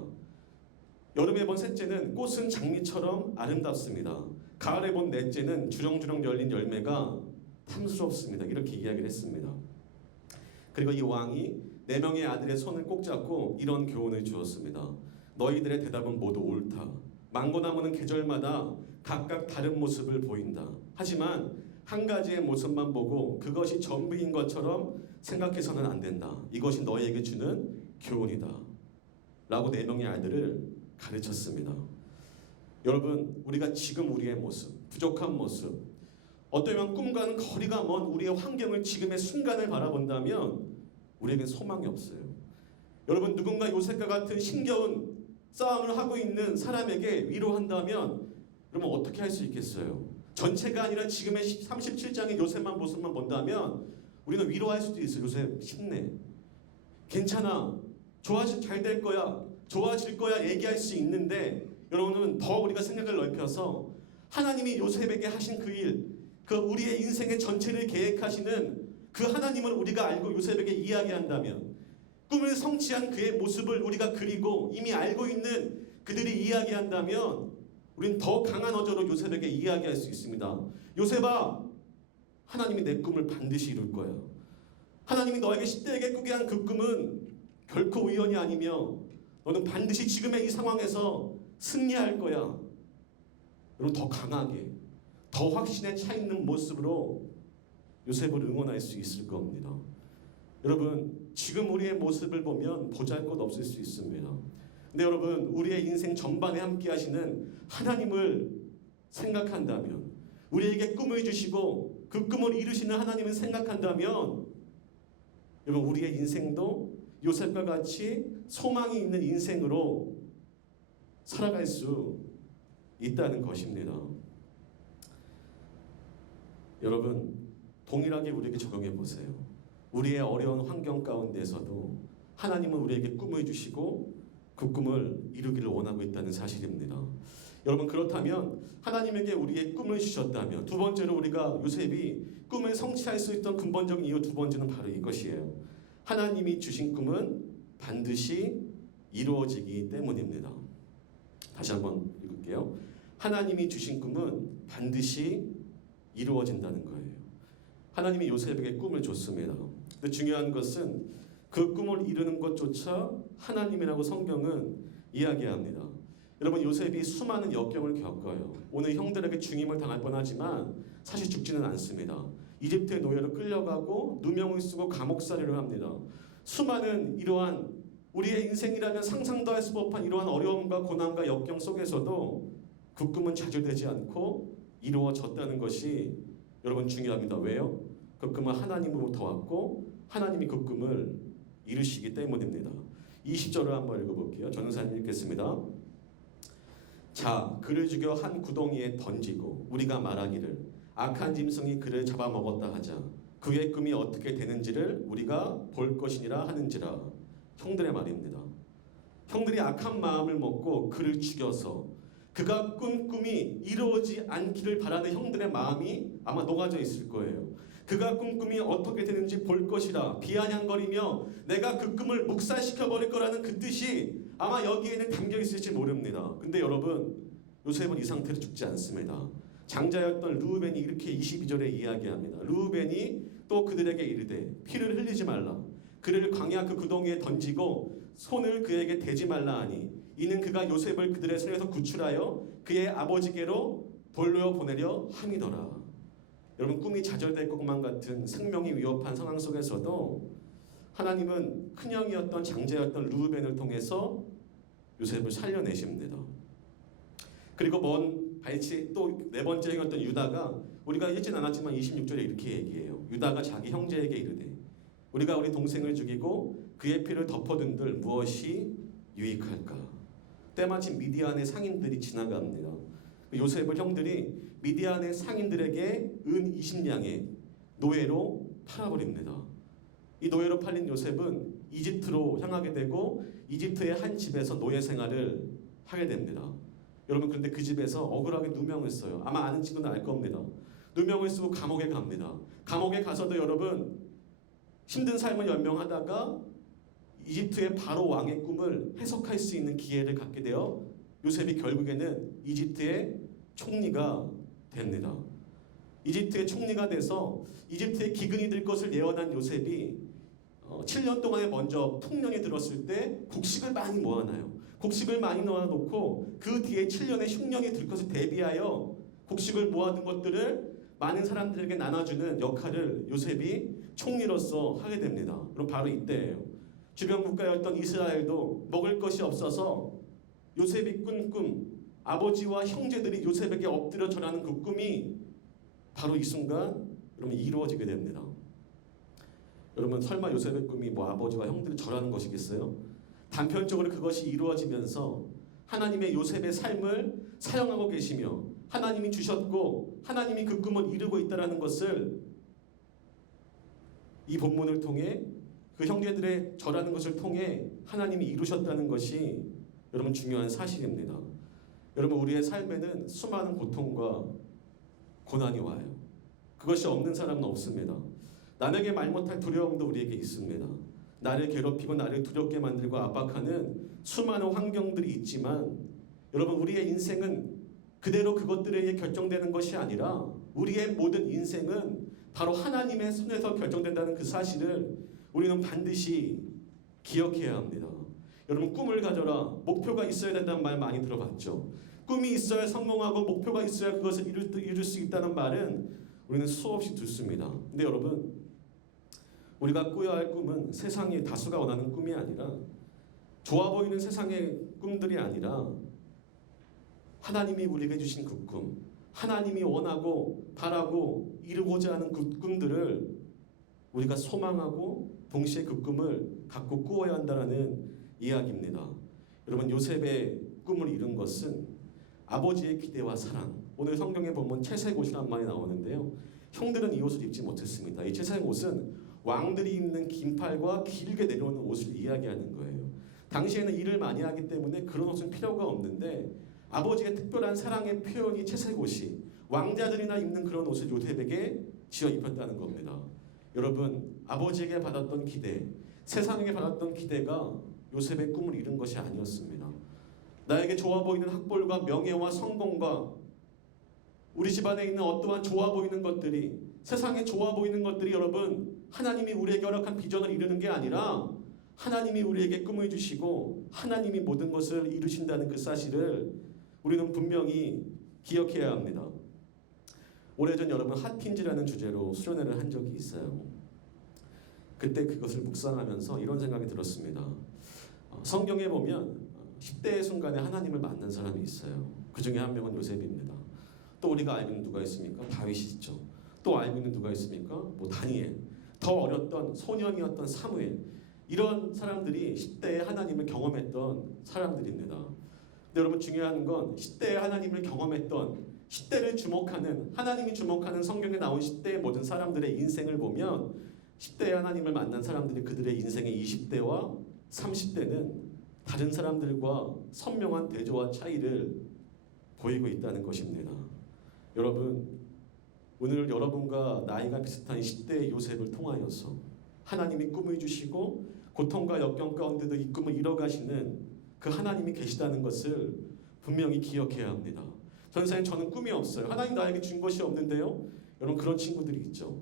여름에 본 셋째는 꽃은 장미처럼 아름답습니다. 가을에 본 넷째는 주렁주렁 열린 열매가 탐스럽습니다. 이렇게 이야기를 했습니다. 그리고 이 왕이 4명의 아들의 손을 꼭 잡고 이런 교훈을 주었습니다. 너희들의 대답은 모두 옳다. 망고나무는 계절마다 각각 다른 모습을 보인다. 하지만 한 가지의 모습만 보고 그것이 전부인 것처럼 생각해서는 안 된다. 이것이 너희에게 주는 교훈이다. 라고 4명의 아이들을 가르쳤습니다. 여러분, 우리가 지금 우리의 모습, 부족한 모습, 어쩌면 꿈과는 거리가 먼 우리의 환경을 지금의 순간을 바라본다면 우리에겐 소망이 없어요. 여러분, 누군가 요셉과 같은 힘겨운 싸움을 하고 있는 사람에게 위로한다면 여러분 어떻게 할 수 있겠어요? 전체가 아니라 지금의 37장의 요셉만 모습만 본다면 우리는 위로할 수도 있어요. 요셉 힘내, 괜찮아, 잘 될 거야, 좋아질 거야 얘기할 수 있는데 여러분은 더 우리가 생각을 넓혀서 하나님이 요셉에게 하신 그 일, 그 우리의 인생의 전체를 계획하시는 그 하나님을 우리가 알고 요셉에게 이야기한다면, 꿈을 성취한 그의 모습을 우리가 그리고 이미 알고 있는 그들이 이야기한다면 우리는 더 강한 어조로 요셉에게 이야기할 수 있습니다. 요셉아, 하나님이 내 꿈을 반드시 이룰 거야. 하나님이 너에게 시대에게 꾸게 한 그 꿈은 결코 우연이 아니며 너는 반드시 지금의 이 상황에서 승리할 거야. 여러분, 더 강하게, 더 확신에 차 있는 모습으로 요셉을 응원할 수 있을 겁니다. 여러분, 지금 우리의 모습을 보면 보잘것 없을 수 있습니다. 근데 여러분, 우리의 인생 전반에 함께 하시는 하나님을 생각한다면, 우리에게 꿈을 주시고 그 꿈을 이루시는 하나님을 생각한다면 여러분, 우리의 인생도 요셉과 같이 소망이 있는 인생으로 살아갈 수 있다는 것입니다. 여러분, 동일하게 우리에게 적용해 보세요. 우리의 어려운 환경 가운데서도 하나님은 우리에게 꿈을 주시고 그 꿈을 이루기를 원하고 있다는 사실입니다. 여러분, 그렇다면 하나님에게 우리의 꿈을 주셨다면, 두 번째로 우리가 요셉이 꿈을 성취할 수 있던 근본적인 이유 두 번째는 바로 이것이에요. 하나님이 주신 꿈은 반드시 이루어지기 때문입니다. 다시 한번 읽을게요. 하나님이 주신 꿈은 반드시 이루어진다는 거예요. 하나님이 요셉에게 꿈을 줬습니다. 근데 중요한 것은 그 꿈을 이루는 것조차 하나님이라고 성경은 이야기합니다. 여러분, 요셉이 수많은 역경을 겪어요. 오늘 형들에게 중임을 당할 뻔하지만 사실 죽지는 않습니다. 이집트의 노예로 끌려가고 누명을 쓰고 감옥살이를 합니다. 수많은 이러한 우리의 인생이라면 상상도 할 수 법한 이러한 어려움과 고난과 역경 속에서도 그 꿈은 좌절되지 않고 이루어졌다는 것이 여러분 중요합니다. 왜요? 그 꿈은 하나님으로부터 왔고 하나님이 그 꿈을 이루시기 때문입니다. 20절을 한번 읽어볼게요. 전은사님 읽겠습니다. 자, 그를 죽여 한 구덩이에 던지고 우리가 말하기를 악한 짐승이 그를 잡아먹었다 하자. 그의 꿈이 어떻게 되는지를 우리가 볼 것이니라 하는지라. 형들의 말입니다. 형들이 악한 마음을 먹고 그를 죽여서 그가 꾼 꿈이 이루어지지 않기를 바라는 형들의 마음이 아마 녹아져 있을 거예요. 그가 꾼 꿈이 어떻게 되는지 볼 것이라 비아냥거리며 내가 그 꿈을 묵살시켜버릴 거라는 그 뜻이 아마 여기에는 담겨 있을지 모릅니다. 근데 여러분, 요셉은 이 상태로 죽지 않습니다. 장자였던 르우벤이 이렇게 22절에 이야기합니다. 르우벤이 또 그들에게 이르되 피를 흘리지 말라. 그를 광야 그 구덩이에 던지고 손을 그에게 대지 말라 하니 이는 그가 요셉을 그들의 손에서 구출하여 그의 아버지께로 돌려보내려 함이더라. 여러분, 꿈이 좌절될 것만 같은 생명이 위협한 상황 속에서도 하나님은 큰형이었던 장자였던 르우벤을 통해서 요셉을 살려내십니다. 그리고 먼 발치 또 네 번째 형이었던 유다가 우리가 읽진 않았지만 26절에 이렇게 얘기해요. 유다가 자기 형제에게 이르되 우리가 우리 동생을 죽이고 그의 피를 덮어둔들 무엇이 유익할까? 때마침 미디안의 상인들이 지나갑니다. 요셉을 형들이 미디안의 상인들에게 은 20냥의 노예로 팔아버립니다. 이 노예로 팔린 요셉은 이집트로 향하게 되고 이집트의 한 집에서 노예 생활을 하게 됩니다. 여러분 그런데 그 집에서 억울하게 누명을 써요. 아마 아는 친구는 알 겁니다. 누명을 쓰고 감옥에 갑니다. 감옥에 가서도 여러분 힘든 삶을 연명하다가 이집트의 바로 왕의 꿈을 해석할 수 있는 기회를 갖게 되어 요셉이 결국에는 이집트의 총리가 됩니다. 이집트의 총리가 돼서 이집트의 기근이 들 것을 예언한 요셉이 7년 동안에 먼저 풍년이 들었을 때 곡식을 많이 모아놔요. 곡식을 많이 모아놓고 그 뒤에 7년의 흉년이 들 것을 대비하여 곡식을 모아둔 것들을 많은 사람들에게 나눠주는 역할을 요셉이 총리로서 하게 됩니다. 그럼 바로 이때예요. 주변 국가였던 이스라엘도 먹을 것이 없어서 요셉이 꾼 꿈, 아버지와 형제들이 요셉에게 엎드려 절하는 그 꿈이 바로 이 순간 여러분 이루어지게 됩니다. 여러분 설마 요셉의 꿈이 뭐 아버지와 형들이 절하는 것이겠어요? 단편적으로 그것이 이루어지면서 하나님의 요셉의 삶을 사용하고 계시며 하나님이 주셨고 하나님이 그 꿈을 이루고 있다는 것을 이 본문을 통해 그 형제들의 절하는 것을 통해 하나님이 이루셨다는 것이 여러분 중요한 사실입니다. 여러분 우리의 삶에는 수많은 고통과 고난이 와요. 그것이 없는 사람은 없습니다. 남에게 말 못할 두려움도 우리에게 있습니다. 나를 괴롭히고 나를 두렵게 만들고 압박하는 수많은 환경들이 있지만 여러분 우리의 인생은 그대로 그것들에 의해 결정되는 것이 아니라 우리의 모든 인생은 바로 하나님의 손에서 결정된다는 그 사실을 우리는 반드시 기억해야 합니다. 여러분 꿈을 가져라. 목표가 있어야 된다는 말 많이 들어봤죠. 꿈이 있어야 성공하고 목표가 있어야 그것을 이룰 수 있다는 말은 우리는 수없이 듣습니다. 근데 여러분 우리가 꾸어야 할 꿈은 세상의 다수가 원하는 꿈이 아니라 좋아 보이는 세상의 꿈들이 아니라 하나님이 우리에게 주신 그 꿈, 하나님이 원하고 바라고 이루고자 하는 그 꿈들을 우리가 소망하고 동시에 그 꿈을 갖고 꾸어야 한다는 이야기입니다. 여러분 요셉의 꿈을 이룬 것은 아버지의 기대와 사랑. 오늘 성경에 보면 채색 옷이란 말이 나오는데요. 형들은 이 옷을 입지 못했습니다. 이 채색 옷은 왕들이 입는 긴팔과 길게 내려오는 옷을 이야기하는 거예요. 당시에는 일을 많이 하기 때문에 그런 옷은 필요가 없는데 아버지의 특별한 사랑의 표현이 채색 옷이 왕자들이나 입는 그런 옷을 요셉에게 지어 입혔다는 겁니다. 여러분 아버지에게 받았던 기대, 세상에게 받았던 기대가 요셉의 꿈을 이룬 것이 아니었습니다. 나에게 좋아 보이는 학벌과 명예와 성공과 우리 집안에 있는 어떠한 좋아 보이는 것들이 세상에 좋아 보이는 것들이 여러분 하나님이 우리에게 허락한 비전을 이루는 게 아니라 하나님이 우리에게 꿈을 주시고 하나님이 모든 것을 이루신다는 그 사실을 우리는 분명히 기억해야 합니다. 오래전 여러분 핫핀즈라는 주제로 수련회를 한 적이 있어요. 그때 그것을 묵상하면서 이런 생각이 들었습니다. 성경에 보면 10대의 순간에 하나님을 만난 사람이 있어요. 그 중에 한 명은 요셉입니다. 또 우리가 알고 있는 누가 있습니까? 다윗이 있죠. 또 알고 있는 누가 있습니까? 뭐 다니엘. 더 어렸던 소년이었던 사무엘. 이런 사람들이 10대에 하나님을 경험했던 사람들입니다. 근데 여러분 중요한 건 10대에 하나님을 경험했던 10대를 주목하는 하나님이 주목하는 성경에 나온 10대의 모든 사람들의 인생을 보면 10대에 하나님을 만난 사람들이 그들의 인생의 20대와 30대는 다른 사람들과 선명한 대조와 차이를 보이고 있다는 것입니다. 여러분 오늘 여러분과 나이가 비슷한 10대의 요셉을 통하여서 하나님이 꿈을 주시고 고통과 역경 가운데도 이 꿈을 이뤄가시는 그 하나님이 계시다는 것을 분명히 기억해야 합니다. 전사님 저는 꿈이 없어요. 하나님 나에게 준 것이 없는데요. 여러분 그런 친구들이 있죠.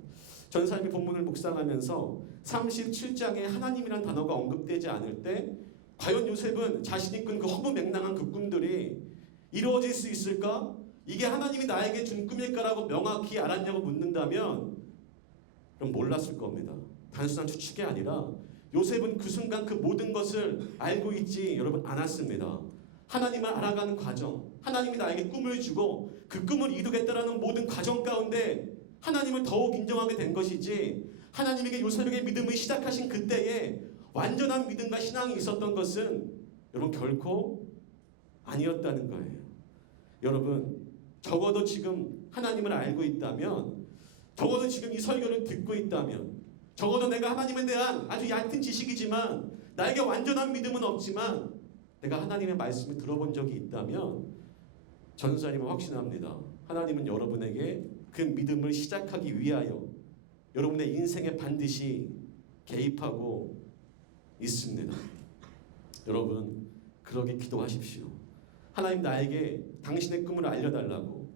전사님이 본문을 묵상하면서 37장에 하나님이란 단어가 언급되지 않을 때 과연 요셉은 자신이 꾼 그 허무맹랑한 그 꿈들이 이루어질 수 있을까? 이게 하나님이 나에게 준 꿈일까라고 명확히 알았냐고 묻는다면 그럼 몰랐을 겁니다. 단순한 추측이 아니라 요셉은 그 순간 그 모든 것을 알고 있지 여러분 않았습니다. 하나님을 알아가는 과정, 하나님이 나에게 꿈을 주고 그 꿈을 이루겠다라는 모든 과정 가운데 하나님을 더욱 인정하게 된 것이지 하나님에게 요셉에게 믿음을 시작하신 그때에 완전한 믿음과 신앙이 있었던 것은 여러분 결코 아니었다는 거예요. 여러분 적어도 지금 하나님을 알고 있다면 적어도 지금 이 설교를 듣고 있다면 적어도 내가 하나님에 대한 아주 얕은 지식이지만 나에게 완전한 믿음은 없지만 내가 하나님의 말씀을 들어본 적이 있다면 전사님은 확신합니다. 하나님은 여러분에게 그 믿음을 시작하기 위하여 여러분의 인생에 반드시 개입하고 있습니다. 여러분 그러게 기도하십시오. 하나님 나에게 당신의 꿈을 알려달라고.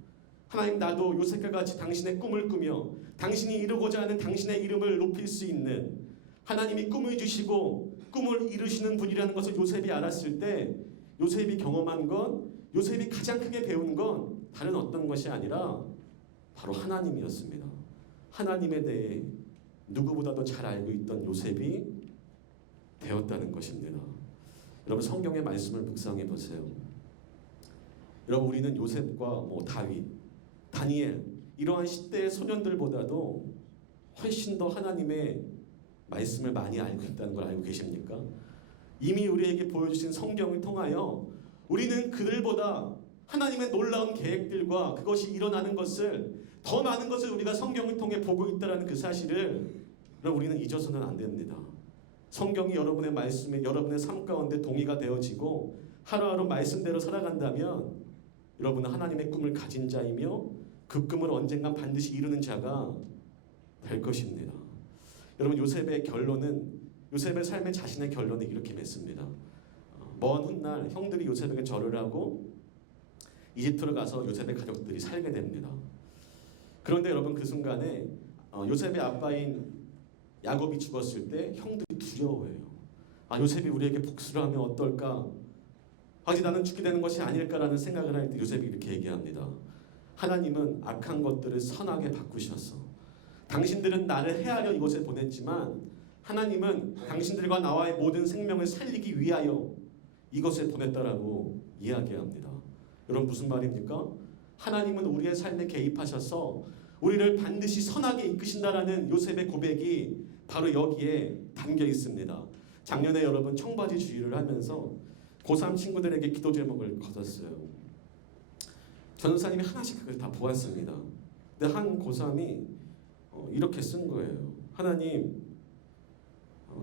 하나님 나도 요셉과 같이 당신의 꿈을 꾸며 당신이 이루고자 하는 당신의 이름을 높일 수 있는 하나님이 꿈을 주시고 꿈을 이루시는 분이라는 것을 요셉이 알았을 때 요셉이 경험한 건 요셉이 가장 크게 배운 건 다른 어떤 것이 아니라 바로 하나님이었습니다. 하나님에 대해 누구보다도 잘 알고 있던 요셉이 되었다는 것입니다. 여러분 성경의 말씀을 묵상해 보세요. 여러분 우리는 요셉과 다윗, 다니엘 이러한 시대의 소년들보다도 훨씬 더 하나님의 말씀을 많이 알고 있다는 걸 알고 계십니까? 이미 우리에게 보여주신 성경을 통하여 우리는 그들보다 하나님의 놀라운 계획들과 그것이 일어나는 것을 더 많은 것을 우리가 성경을 통해 보고 있다는 그 사실을 우리는 잊어서는 안 됩니다. 성경이 여러분의 말씀에 여러분의 삶 가운데 동의가 되어지고 하루하루 말씀대로 살아간다면 여러분은 하나님의 꿈을 가진 자이며 그 꿈을 언젠간 반드시 이루는 자가 될 것입니다. 여러분 요셉의 삶의 자신의 결론은 이렇게 맺습니다. 먼 훗날 형들이 요셉에게 절을 하고 이집트로 가서 요셉의 가족들이 살게 됩니다. 그런데 여러분 그 순간에 요셉의 아빠인 야곱이 죽었을 때 형들이 두려워해요. 요셉이 우리에게 복수를 하면 어떨까? 아직 나는 죽게 되는 것이 아닐까라는 생각을 할 때 요셉이 이렇게 얘기합니다. 하나님은 악한 것들을 선하게 바꾸셔서 당신들은 나를 해하려 이곳에 보냈지만 하나님은 당신들과 나와의 모든 생명을 살리기 위하여 이것에 보냈다라고 이야기합니다. 여러분 무슨 말입니까? 하나님은 우리의 삶에 개입하셔서 우리를 반드시 선하게 이끄신다라는 요셉의 고백이 바로 여기에 담겨 있습니다. 작년에 여러분 청바지 주일을 하면서 고3 친구들에게 기도 제목을 거뒀어요. 전도사님이 하나씩 그걸 다 보았습니다. 근데 한 고3이 이렇게 쓴 거예요. 하나님,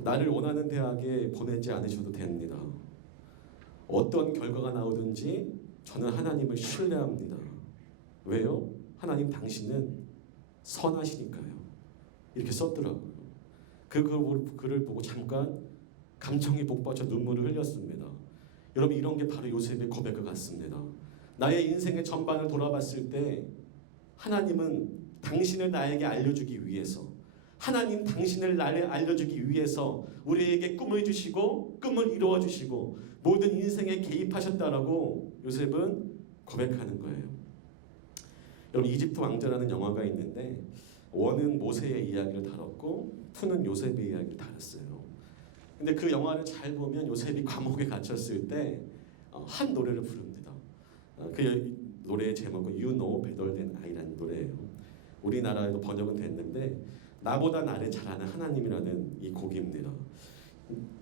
나를 원하는 대학에 보내지 않으셔도 됩니다. 어떤 결과가 나오든지 저는 하나님을 신뢰합니다. 왜요? 하나님 당신은 선하시니까요. 이렇게 썼더라고요. 그 글을 보고 잠깐 감정이 복받쳐 눈물을 흘렸습니다. 여러분 이런 게 바로 요셉의 고백 같습니다. 나의 인생의 전반을 돌아봤을 때 하나님은 당신을 나에게 알려주기 위해서 하나님 당신을 나를 알려주기 위해서 우리에게 꿈을 주시고 꿈을 이루어 주시고 모든 인생에 개입하셨다라고 요셉은 고백하는 거예요. 여러분 이집트 왕자라는 영화가 있는데 1은 모세의 이야기를 다뤘고 2는 요셉의 이야기를 다뤘어요. 근데 그 영화를 잘 보면 요셉이 감옥에 갇혔을 때 한 노래를 부릅니다. 그 노래의 제목은 You Know Better Than I라는 노래예요. 우리나라에도 번역은 됐는데 나보다 나를 잘 아는 하나님이라는 이 곡입니다.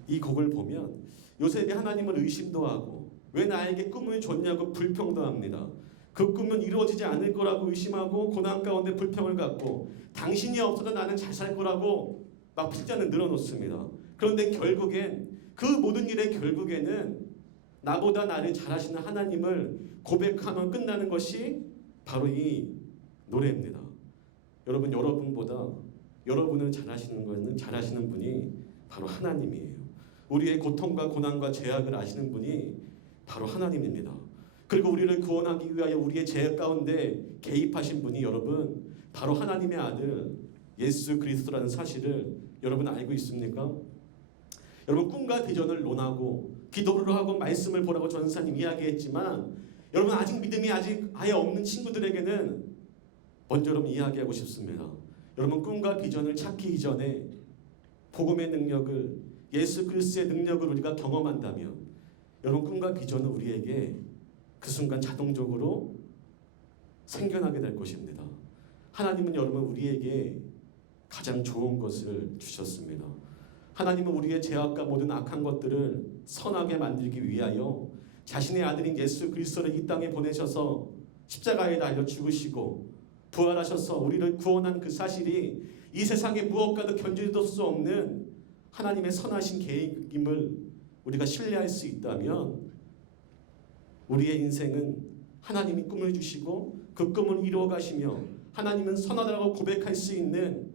이 곡을 보면 요셉이 하나님을 의심도 하고 왜 나에게 꿈을 줬냐고 불평도 합니다. 그 꿈은 이루어지지 않을 거라고 의심하고 고난 가운데 불평을 갖고 당신이 없어도 나는 잘 살 거라고 막 필자는 늘어놓습니다. 그런데 결국엔 그 모든 일의 결국에는 나보다 나를 잘 아시는 하나님을 고백하면 끝나는 것이 바로 이 노래입니다. 여러분 여러분보다 여러분을 잘 아시는 분이 바로 하나님이에요. 우리의 고통과 고난과 죄악을 아시는 분이 바로 하나님입니다. 그리고 우리를 구원하기 위하여 우리의 죄악 가운데 개입하신 분이 여러분 바로 하나님의 아들 예수 그리스도라는 사실을 여러분 알고 있습니까? 여러분 꿈과 비전을 논하고 기도를 하고 말씀을 보라고 전사님 이야기했지만 여러분 아직 믿음이 아예 없는 친구들에게는 먼저 여러분 이야기하고 싶습니다. 여러분 꿈과 비전을 찾기 이전에 복음의 능력을 예수 그리스도의 능력을 우리가 경험한다면 여러분 꿈과 비전은 우리에게 그 순간 자동적으로 생겨나게 될 것입니다. 하나님은 여러분 우리에게 가장 좋은 것을 주셨습니다. 하나님은 우리의 죄악과 모든 악한 것들을 선하게 만들기 위하여 자신의 아들인 예수 그리스도를 이 땅에 보내셔서 십자가에 달려 죽으시고 부활하셔서 우리를 구원한 그 사실이 이 세상에 무엇과도 견줄 수 없는 하나님의 선하신 계획임을 우리가 신뢰할 수 있다면 우리의 인생은 하나님이 꿈을 주시고 그 꿈을 이루어 가시며 하나님은 선하다고 고백할 수 있는,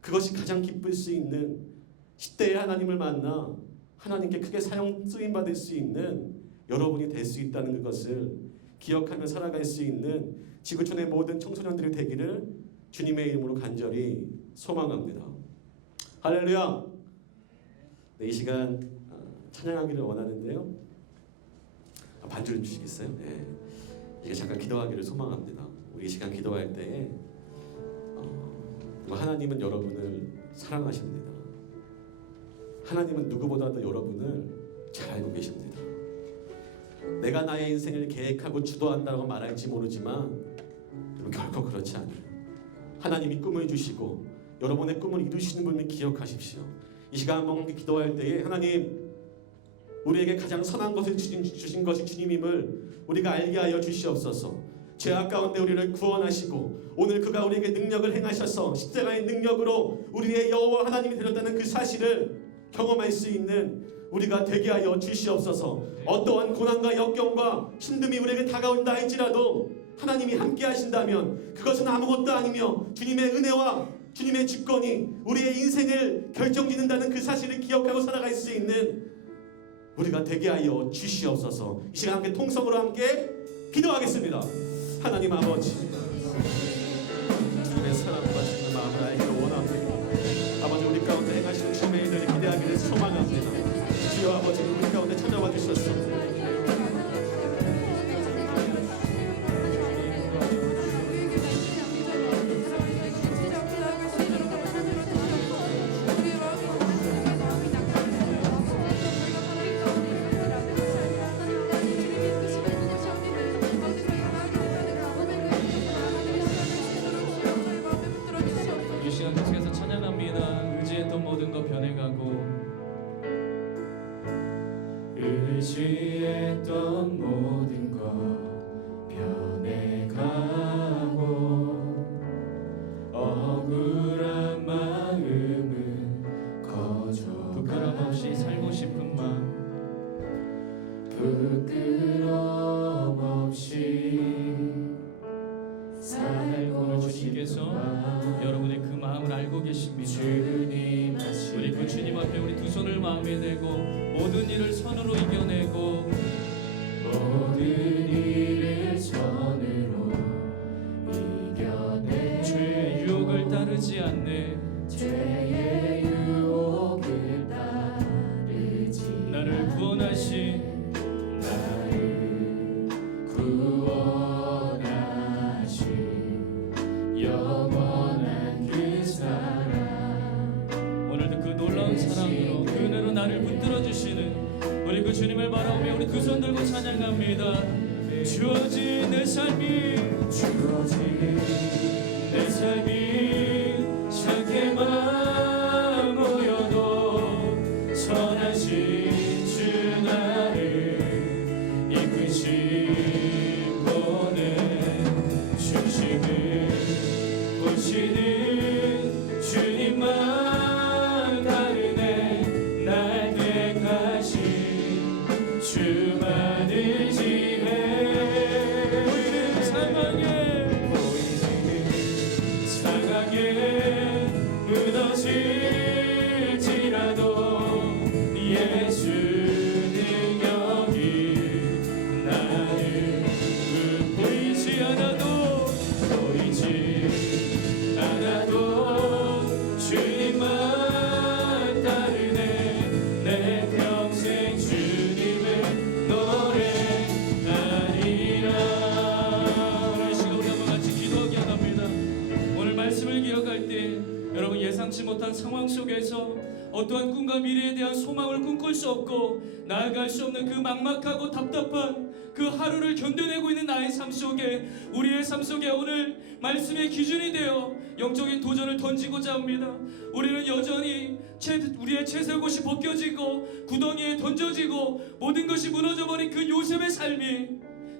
그것이 가장 기쁠 수 있는 시대의 하나님을 만나 하나님께 크게 사용 쓰임 받을 수 있는 여러분이 될 수 있다는 것을 기억하며 살아갈 수 있는 지구촌의 모든 청소년들이 되기를 주님의 이름으로 간절히 소망합니다. 할렐루야. 네, 이 시간 찬양하기를 원하는데요. 반주를 주시겠어요? 네. 이게 잠깐 기도하기를 소망합니다. 우리 이 시간 기도할 때에 하나님은 여러분을 사랑하십니다. 하나님은 누구보다도 여러분을 잘 알고 계십니다. 내가 나의 인생을 계획하고 주도한다고 말할지 모르지만 결코 그렇지 않아요. 하나님이 꿈을 주시고 여러분의 꿈을 이루시는 분을 기억하십시오. 이 시간 한번 기도할 때에 하나님, 우리에게 가장 선한 것을 주신 것이 주님임을 우리가 알게 하여 주시옵소서. 죄악 가운데 우리를 구원하시고 오늘 그가 우리에게 능력을 행하셔서 십자가의 능력으로 우리의 여호와 하나님이 되었다는 그 사실을 경험할 수 있는 우리가 되게 하여 주시옵소서. 어떠한 고난과 역경과 힘듦이 우리에게 다가온다 할지라도 하나님이 함께 하신다면 그것은 아무것도 아니며 주님의 은혜와 주님의 주권이 우리의 인생을 결정짓는다는 그 사실을 기억하고 살아갈 수 있는 우리가 되게 하여 주시옵소서. 이 시간 함께 통성으로 함께 기도하겠습니다. 하나님 아버지, 주님의 사랑과 주님의 마음을 알기를 원합니다. 아버지, 우리 가운데 행하시는 주님의 일을 기대하기를 소망합니다. 주여 아버지, 우리 가운데 찾아와 주셨소. 이 시간 계속해서 찬양합니다. 의지했던 모든 것 변해가고, 의지했던 모든 것 변해가고, 억울한 마음은 거저 부끄럼 없이 살고 싶은 마음, 부끄럼 없이 살고 주님께서 여러분의 그 마음을 알고 계십니다. 우리 그 주님 앞에 우리 두 손을 마음에 대고 모든 일을 선으로 이겨내고, 모든 일을 선으로 이겨내 죄의 유혹을 따르지 않네. 죄의 유혹을 따르지 나를 구원하신 영원한 그 사랑, 오늘도 그 놀라운 사랑으로 그 은혜로 나를 붙들어 주시는 우리 그 주님을 바라보며 우리 두 손 들고 찬양합니다. 주어진 내 삶이, 주어진 내 삶이 작게만 보여도 선하신 주 나를 이끄신 보는 중심을 보시는 주님만 다르네. 날 택하신 주만을 지혜. 보이는 상황에 무너질지라도 예수 능력이 나를 보이지 않아도 주님만 따르네. 내 평생 주님을 노래하리라. 오늘 시간 우리 한번 같이 기도하기 원합니다. 오늘 말씀을 기억할 때 여러분, 예상치 못한 상황 속에서 어떠한 꿈과 미래에 대한 소망을 꿈꿀 수 없고 나아갈 수 없는 그 막막하고 답답한 그 하루를 견뎌내고 있는 나의 삶 속에, 우리의 삶 속에 오늘 말씀의 기준이 되어 영적인 도전을 던지고자 합니다. 우리는 여전히 우리의 채색옷이 벗겨지고 구덩이에 던져지고 모든 것이 무너져버린 그 요셉의 삶이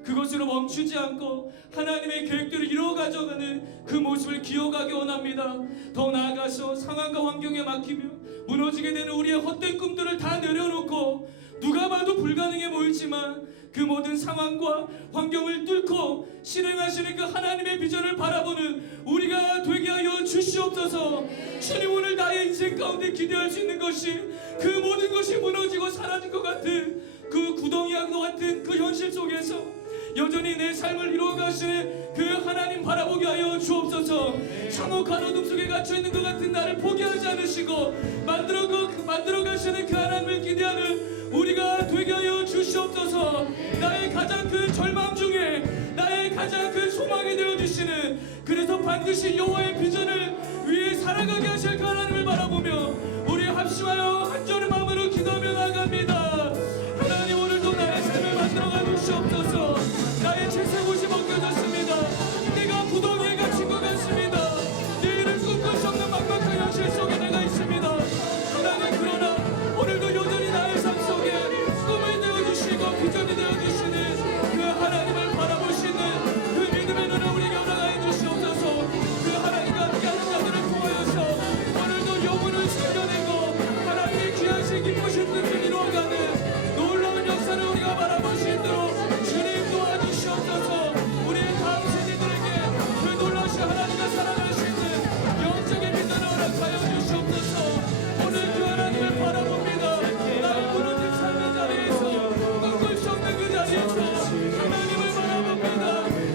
그것으로 멈추지 않고 하나님의 계획대로 이루어 가져가는 그 모습을 기억하기 원합니다. 더 나아가서 상황과 환경에 막히며 무너지게 되는 우리의 헛된 꿈들을 다 내려놓고 누가 봐도 불가능해 보이지만 그 모든 상황과 환경을 뚫고 실행하시는 그 하나님의 비전을 바라보는 우리가 되게 하여 주시옵소서. 주님, 오늘 나의 인생 가운데 기대할 수 있는 것이 그 모든 것이 무너지고 사라진 것 같은 그 구덩이와 같은 그 현실 속에서 여전히 내 삶을 이루어가시는 그 하나님 바라보게 하여 주옵소서. 참혹 가로등 속에 갇혀있는 것 같은 나를 포기하지 않으시고 만들어 가시는 그 하나님을 기대하는 우리가 되게 하여 주시옵소서. 나의 가장 큰 절망 중에 나의 가장 큰 소망이 되어주시는, 그래서 반드시 여호와의 비전을 위해 살아가게 하실 그 하나님을 바라보며 우리 합심하여 한절의 마음으로 기도하며 나아갑니다. 하나님, 오늘도 나의 삶을 만들어가 주시옵소서. 나의 채색옷이 벗겨졌습니다. 내가 구덩이에 갇힌 것 같습니다. 내일을 꿈꿀 수 없는 막막한 현실 속에 내가 있습니다. 하나님, 그러나 오늘도 여전히 나의 삶 속에 꿈이 되어주시고 비전이 되어주시는 그 하나님을 바라볼 수 있는 그 믿음의 눈을 우리에게 허락하여 주시옵소서. 그 하나님과 함께하는 자들을 통하여서 오늘도 영혼을 숨겨내고 하나님의 귀하신 기쁘신 뜻을 이루어가는 놀라운 역사를 우리가 바라볼 수 있도록 주님 도와주시옵소서. 우리의 다음 세대들에게 그 놀라우신 하나님과 살아갈 수 있는 영적인 믿음을 허락하여 주시옵소서. 오늘 그 하나님을 바라봅니다. 나의 무너진 삶의 자리에서 꿈꿀 수 없는 그 자리에서 하나님을 바라봅니다.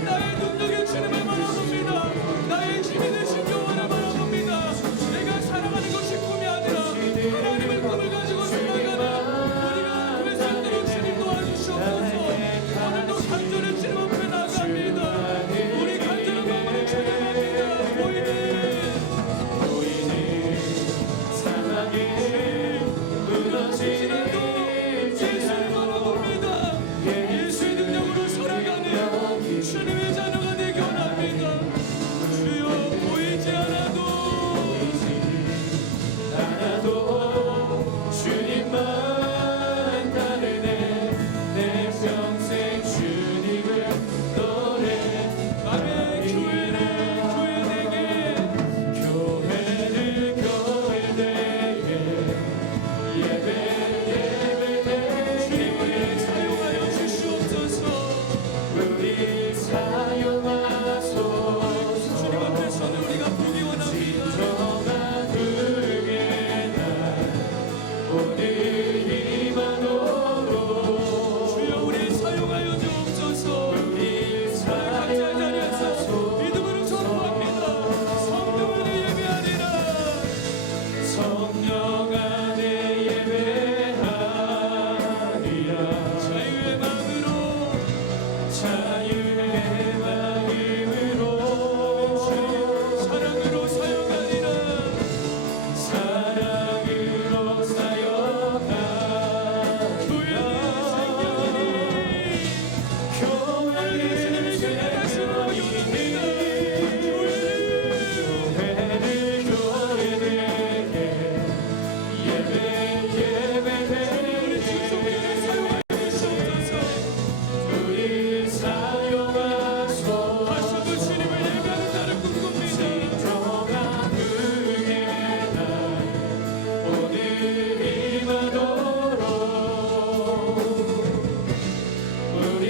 나의 능력의 주님을 바라봅니다. 나의 힘이 되신 여호와를 바라봅니다. 내가 살아가는 것이 꿈이 아니라 하나님의 꿈을 가지고 살아가는 우리가 될 수 있도록 주님 도와주시옵소서. 오늘도 간절히 주님 앞에 나갑니다. 우리 간절한 마음으로 찬양합니다. 보이는 사랑에 무너지는 예수를 바라봅니다. 예수의 능력으로 살아가는 주님의 자녀가 되기 원합니다. 주여, 보이지 않아도 주님만 따르네. 내 평생 주님을 노래. 아멘. 교회 내게 교회를 예배 주님 우리를 사용하여 주시옵소서. 우리 사용하소서. 주님 앞에서는 우리가 부르기 원합니다. 정한 그의 날 오늘 임하노로. 주여, 우리 사용하여 주옵소서. 우리 각자의 자리에서 믿음으로 선포합니다. 성령을 예배하리라. 성령 안에 예배하리라. 자유의 마음으로 자유의 마음으로 사랑으로 사용하리라. 사랑으로 교회의 교회를 생명하시는 영입니다. 우리 직속들을 사용하여 주시옵소서. 우리 사용하소서. 다시 한번 주님을 예배하는 날을 꿈꿉니다. 정한 그의 날 오늘 임하도록 우리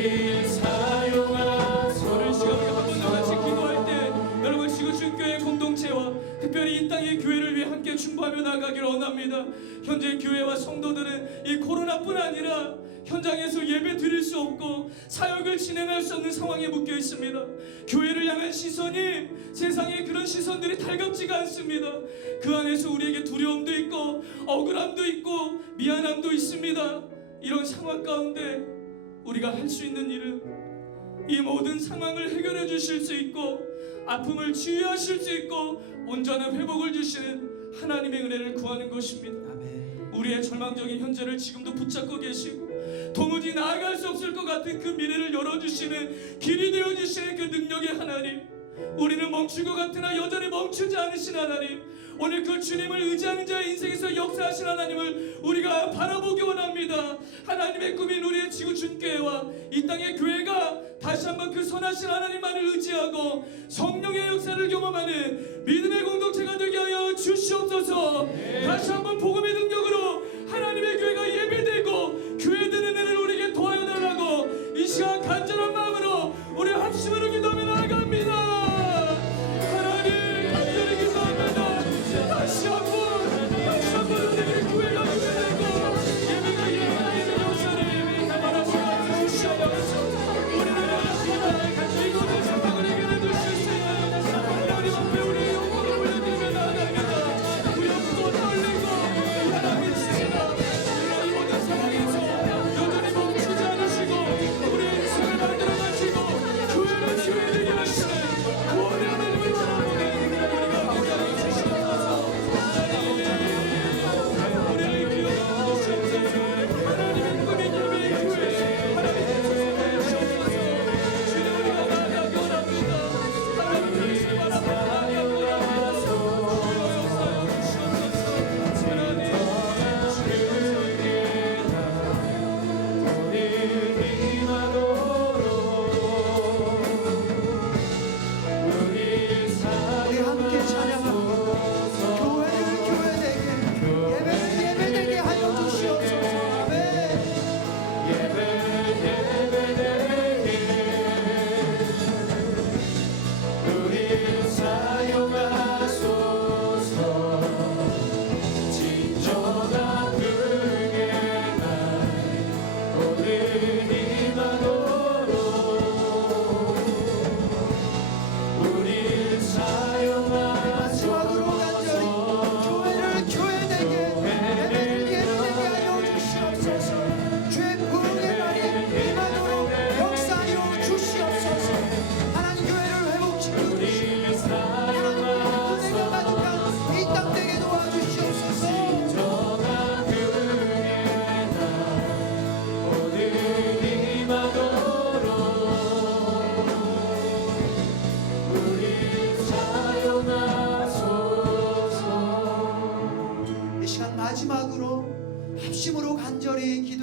사용하소서. 오늘 시간 우리 한번 더 같이 기도할 때 여러분, 지구촌 교회 공동체와 특별히 이 땅의 교회를 위해 함께 충고하며 나가기를 원합니다. 현재 교회와 성도들은 이 코로나뿐 아니라 현장에서 예배 드릴 수 없고 사역을 진행할 수 없는 상황에 묶여 있습니다. 교회를 향한 시선이 세상의 그런 시선들이 달갑지가 않습니다. 그 안에서 우리에게 두려움도 있고 억울함도 있고 미안함도 있습니다. 이런 상황 가운데 우리가 할 수 있는 일은 이 모든 상황을 해결해 주실 수 있고 아픔을 치유하실 수 있고 온전한 회복을 주시는 하나님의 은혜를 구하는 것입니다. 우리의 절망적인 현재를 지금도 붙잡고 계시고 도무지 나아갈 수 없을 것 같은 그 미래를 열어주시는 길이 되어주시는 그 능력의 하나님, 우리는 멈출 것 같으나 여전히 멈추지 않으신 하나님, 오늘 그 주님을 의지하는 자의 인생에서 역사하신 하나님을 우리가 바라보기 원합니다. 하나님의 꿈인 우리의 지구촌교회와 이 땅의 교회가 다시 한번 그 선하신 하나님만을 의지하고 성령의 역사를 경험하는 믿음의 공동체가 되게 하여 주시옵소서. 다시 한번 복음의 능력으로 하나님의 교회가 예배되고 교회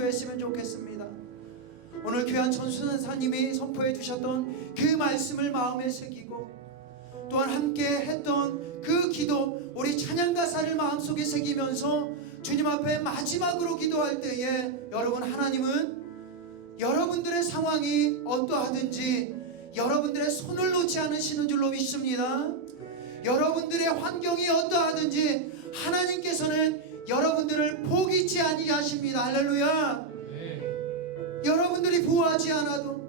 강조했으면 좋겠습니다. 오늘 귀한 전수사님이 선포해 주셨던 그 말씀을 마음에 새기고 또한 함께 했던 그 기도, 우리 찬양 가사를 마음속에 새기면서 주님 앞에 마지막으로 기도할 때에 여러분, 하나님은 여러분들의 상황이 어떠하든지 여러분들의 손을 놓지 않으시는 줄로 믿습니다. 여러분들의 환경이 어떠하든지 하나님께서는 여러분들을 포기치 아니하십니다. 할렐루야. 여러분들이 부하지 않아도,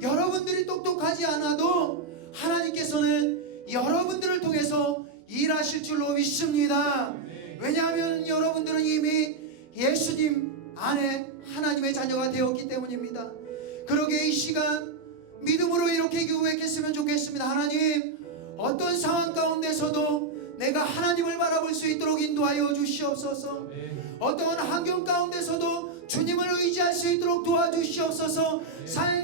여러분들이 똑똑하지 않아도 하나님께서는 여러분들을 통해서 일하실 줄로 믿습니다. 왜냐하면 여러분들은 이미 예수님 안에 하나님의 자녀가 되었기 때문입니다. 그러기에 이 시간 믿음으로 이렇게 고백했으면 좋겠습니다. 하나님, 어떤 상황 가운데서도 내가 하나님을 바라볼 수 있도록 인도하여 주시옵소서. 어떠한 환경 가운데서도 주님을 의지할 수 있도록 도와주시옵소서.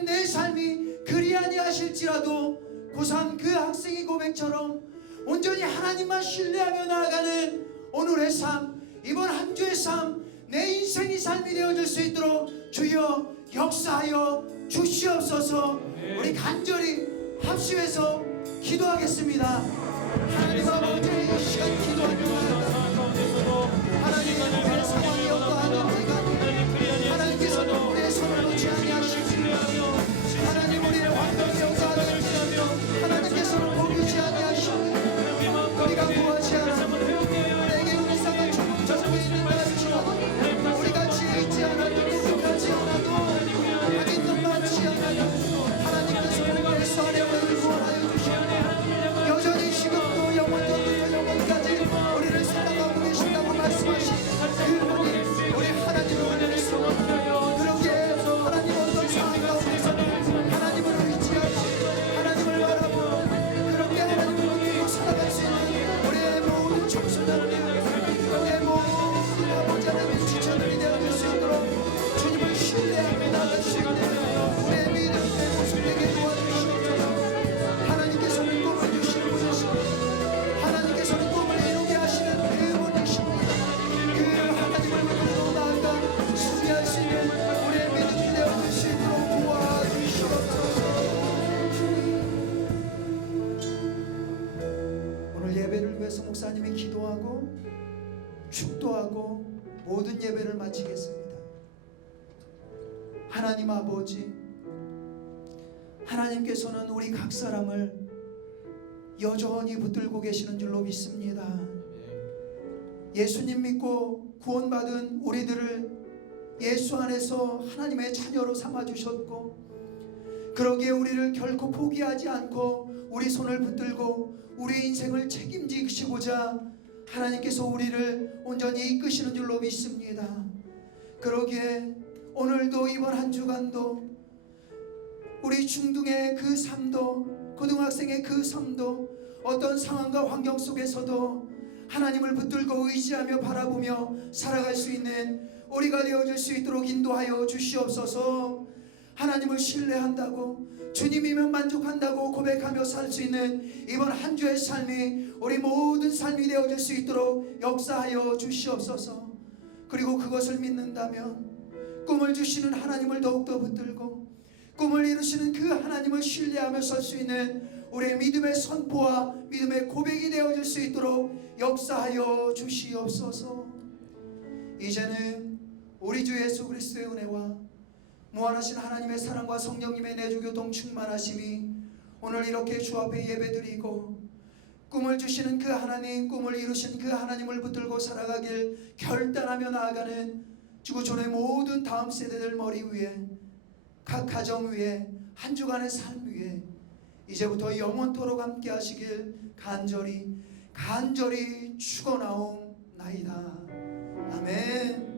내 삶이 그리 아니하실지라도 고3 그 학생의 고백처럼 온전히 하나님만 신뢰하며 나아가는 오늘의 삶, 이번 한 주의 삶, 내 인생이 삶이 되어질 수 있도록 주여 역사하여 주시옵소서. 우리 간절히 합심해서 기도하겠습니다. 하나님 아버지, 이 시간 기도합니다. 하나님, 우리의 상황이 어떠하든지 간에 하나님께서는 우리의 손을 놓지 아니하시고, 하나님, 우리의 환경이 어떠하든지 하나님께서는 포기치 아니하시고, 우리가 구하지 않아도 내게 우리상을 조금 있는 날지라도 우리가 지혜 있지 않아도 똑똑하지 않아도 하긴 것 많지 않아도 하나님께서 우리의 손에 우리를 구원하여 주시고 여전히 지금도 영원전부터 영원까지 우리를 사랑하고 계신다고 말씀하신 그분이 우리 하나님을 위해서 그렇게 하나님 어떤 상황 가운데서도 하나님을 의지하고 하나님을 바라보고 그렇게 하나님을 믿고 살아갈 수 있는 우리의 모든 청소년들이, 우리의 모든 아버지 하나님의 지체들이 되어질 수 있도록 주님을 신뢰하며 나아갈 수 있는 우리의 믿음의 모습 되게 도와주시옵소서. 하나님께서는 꿈을 주시는 분이십니다. 하나님께서는 꿈을 이루게 하시는 그분이십니다. 그 하나님을 믿고 나아가 수비할 수 있는 우리의 믿음이 되어질 수 있도록 도와주시옵소서. 오늘 예배를 위해서 목사님이 기도하고 축도하고 모든 예배를 마치겠습니다. 하나님 아버지, 하나님께서는 우리 각 사람을 여전히 붙들고 계시는 줄로 믿습니다. 예수님 믿고 구원받은 우리들을 예수 안에서 하나님의 자녀로 삼아주셨고, 그러기에 우리를 결코 포기하지 않고 우리 손을 붙들고 우리 인생을 책임지시고자 하나님께서 우리를 온전히 이끄시는 줄로 믿습니다. 그러기에 오늘도 이번 한 주간도 우리 중등의 그 삶도 고등학생의 그 삶도 어떤 상황과 환경 속에서도 하나님을 붙들고 의지하며 바라보며 살아갈 수 있는 우리가 되어질 수 있도록 인도하여 주시옵소서. 하나님을 신뢰한다고 주님이면 만족한다고 고백하며 살 수 있는 이번 한 주의 삶이 우리 모든 삶이 되어질 수 있도록 역사하여 주시옵소서. 그리고 그것을 믿는다면 꿈을 주시는 하나님을 더욱더 붙들고 꿈을 이루시는 그 하나님을 신뢰하며 살 수 있는 우리의 믿음의 선포와 믿음의 고백이 되어질 수 있도록 역사하여 주시옵소서. 이제는 우리 주 예수 그리스도의 은혜와 무한하신 하나님의 사랑과 성령님의 내주교통 충만하심이 오늘 이렇게 주 앞에 예배드리고 꿈을 주시는 그 하나님, 꿈을 이루신 그 하나님을 붙들고 살아가길 결단하며 나아가는 지구촌의 모든 다음 세대들 머리 위에, 각 가정 위에, 한 주간의 삶 위에 이제부터 영원토록 함께 하시길 간절히 축원하옵나이다. 아멘.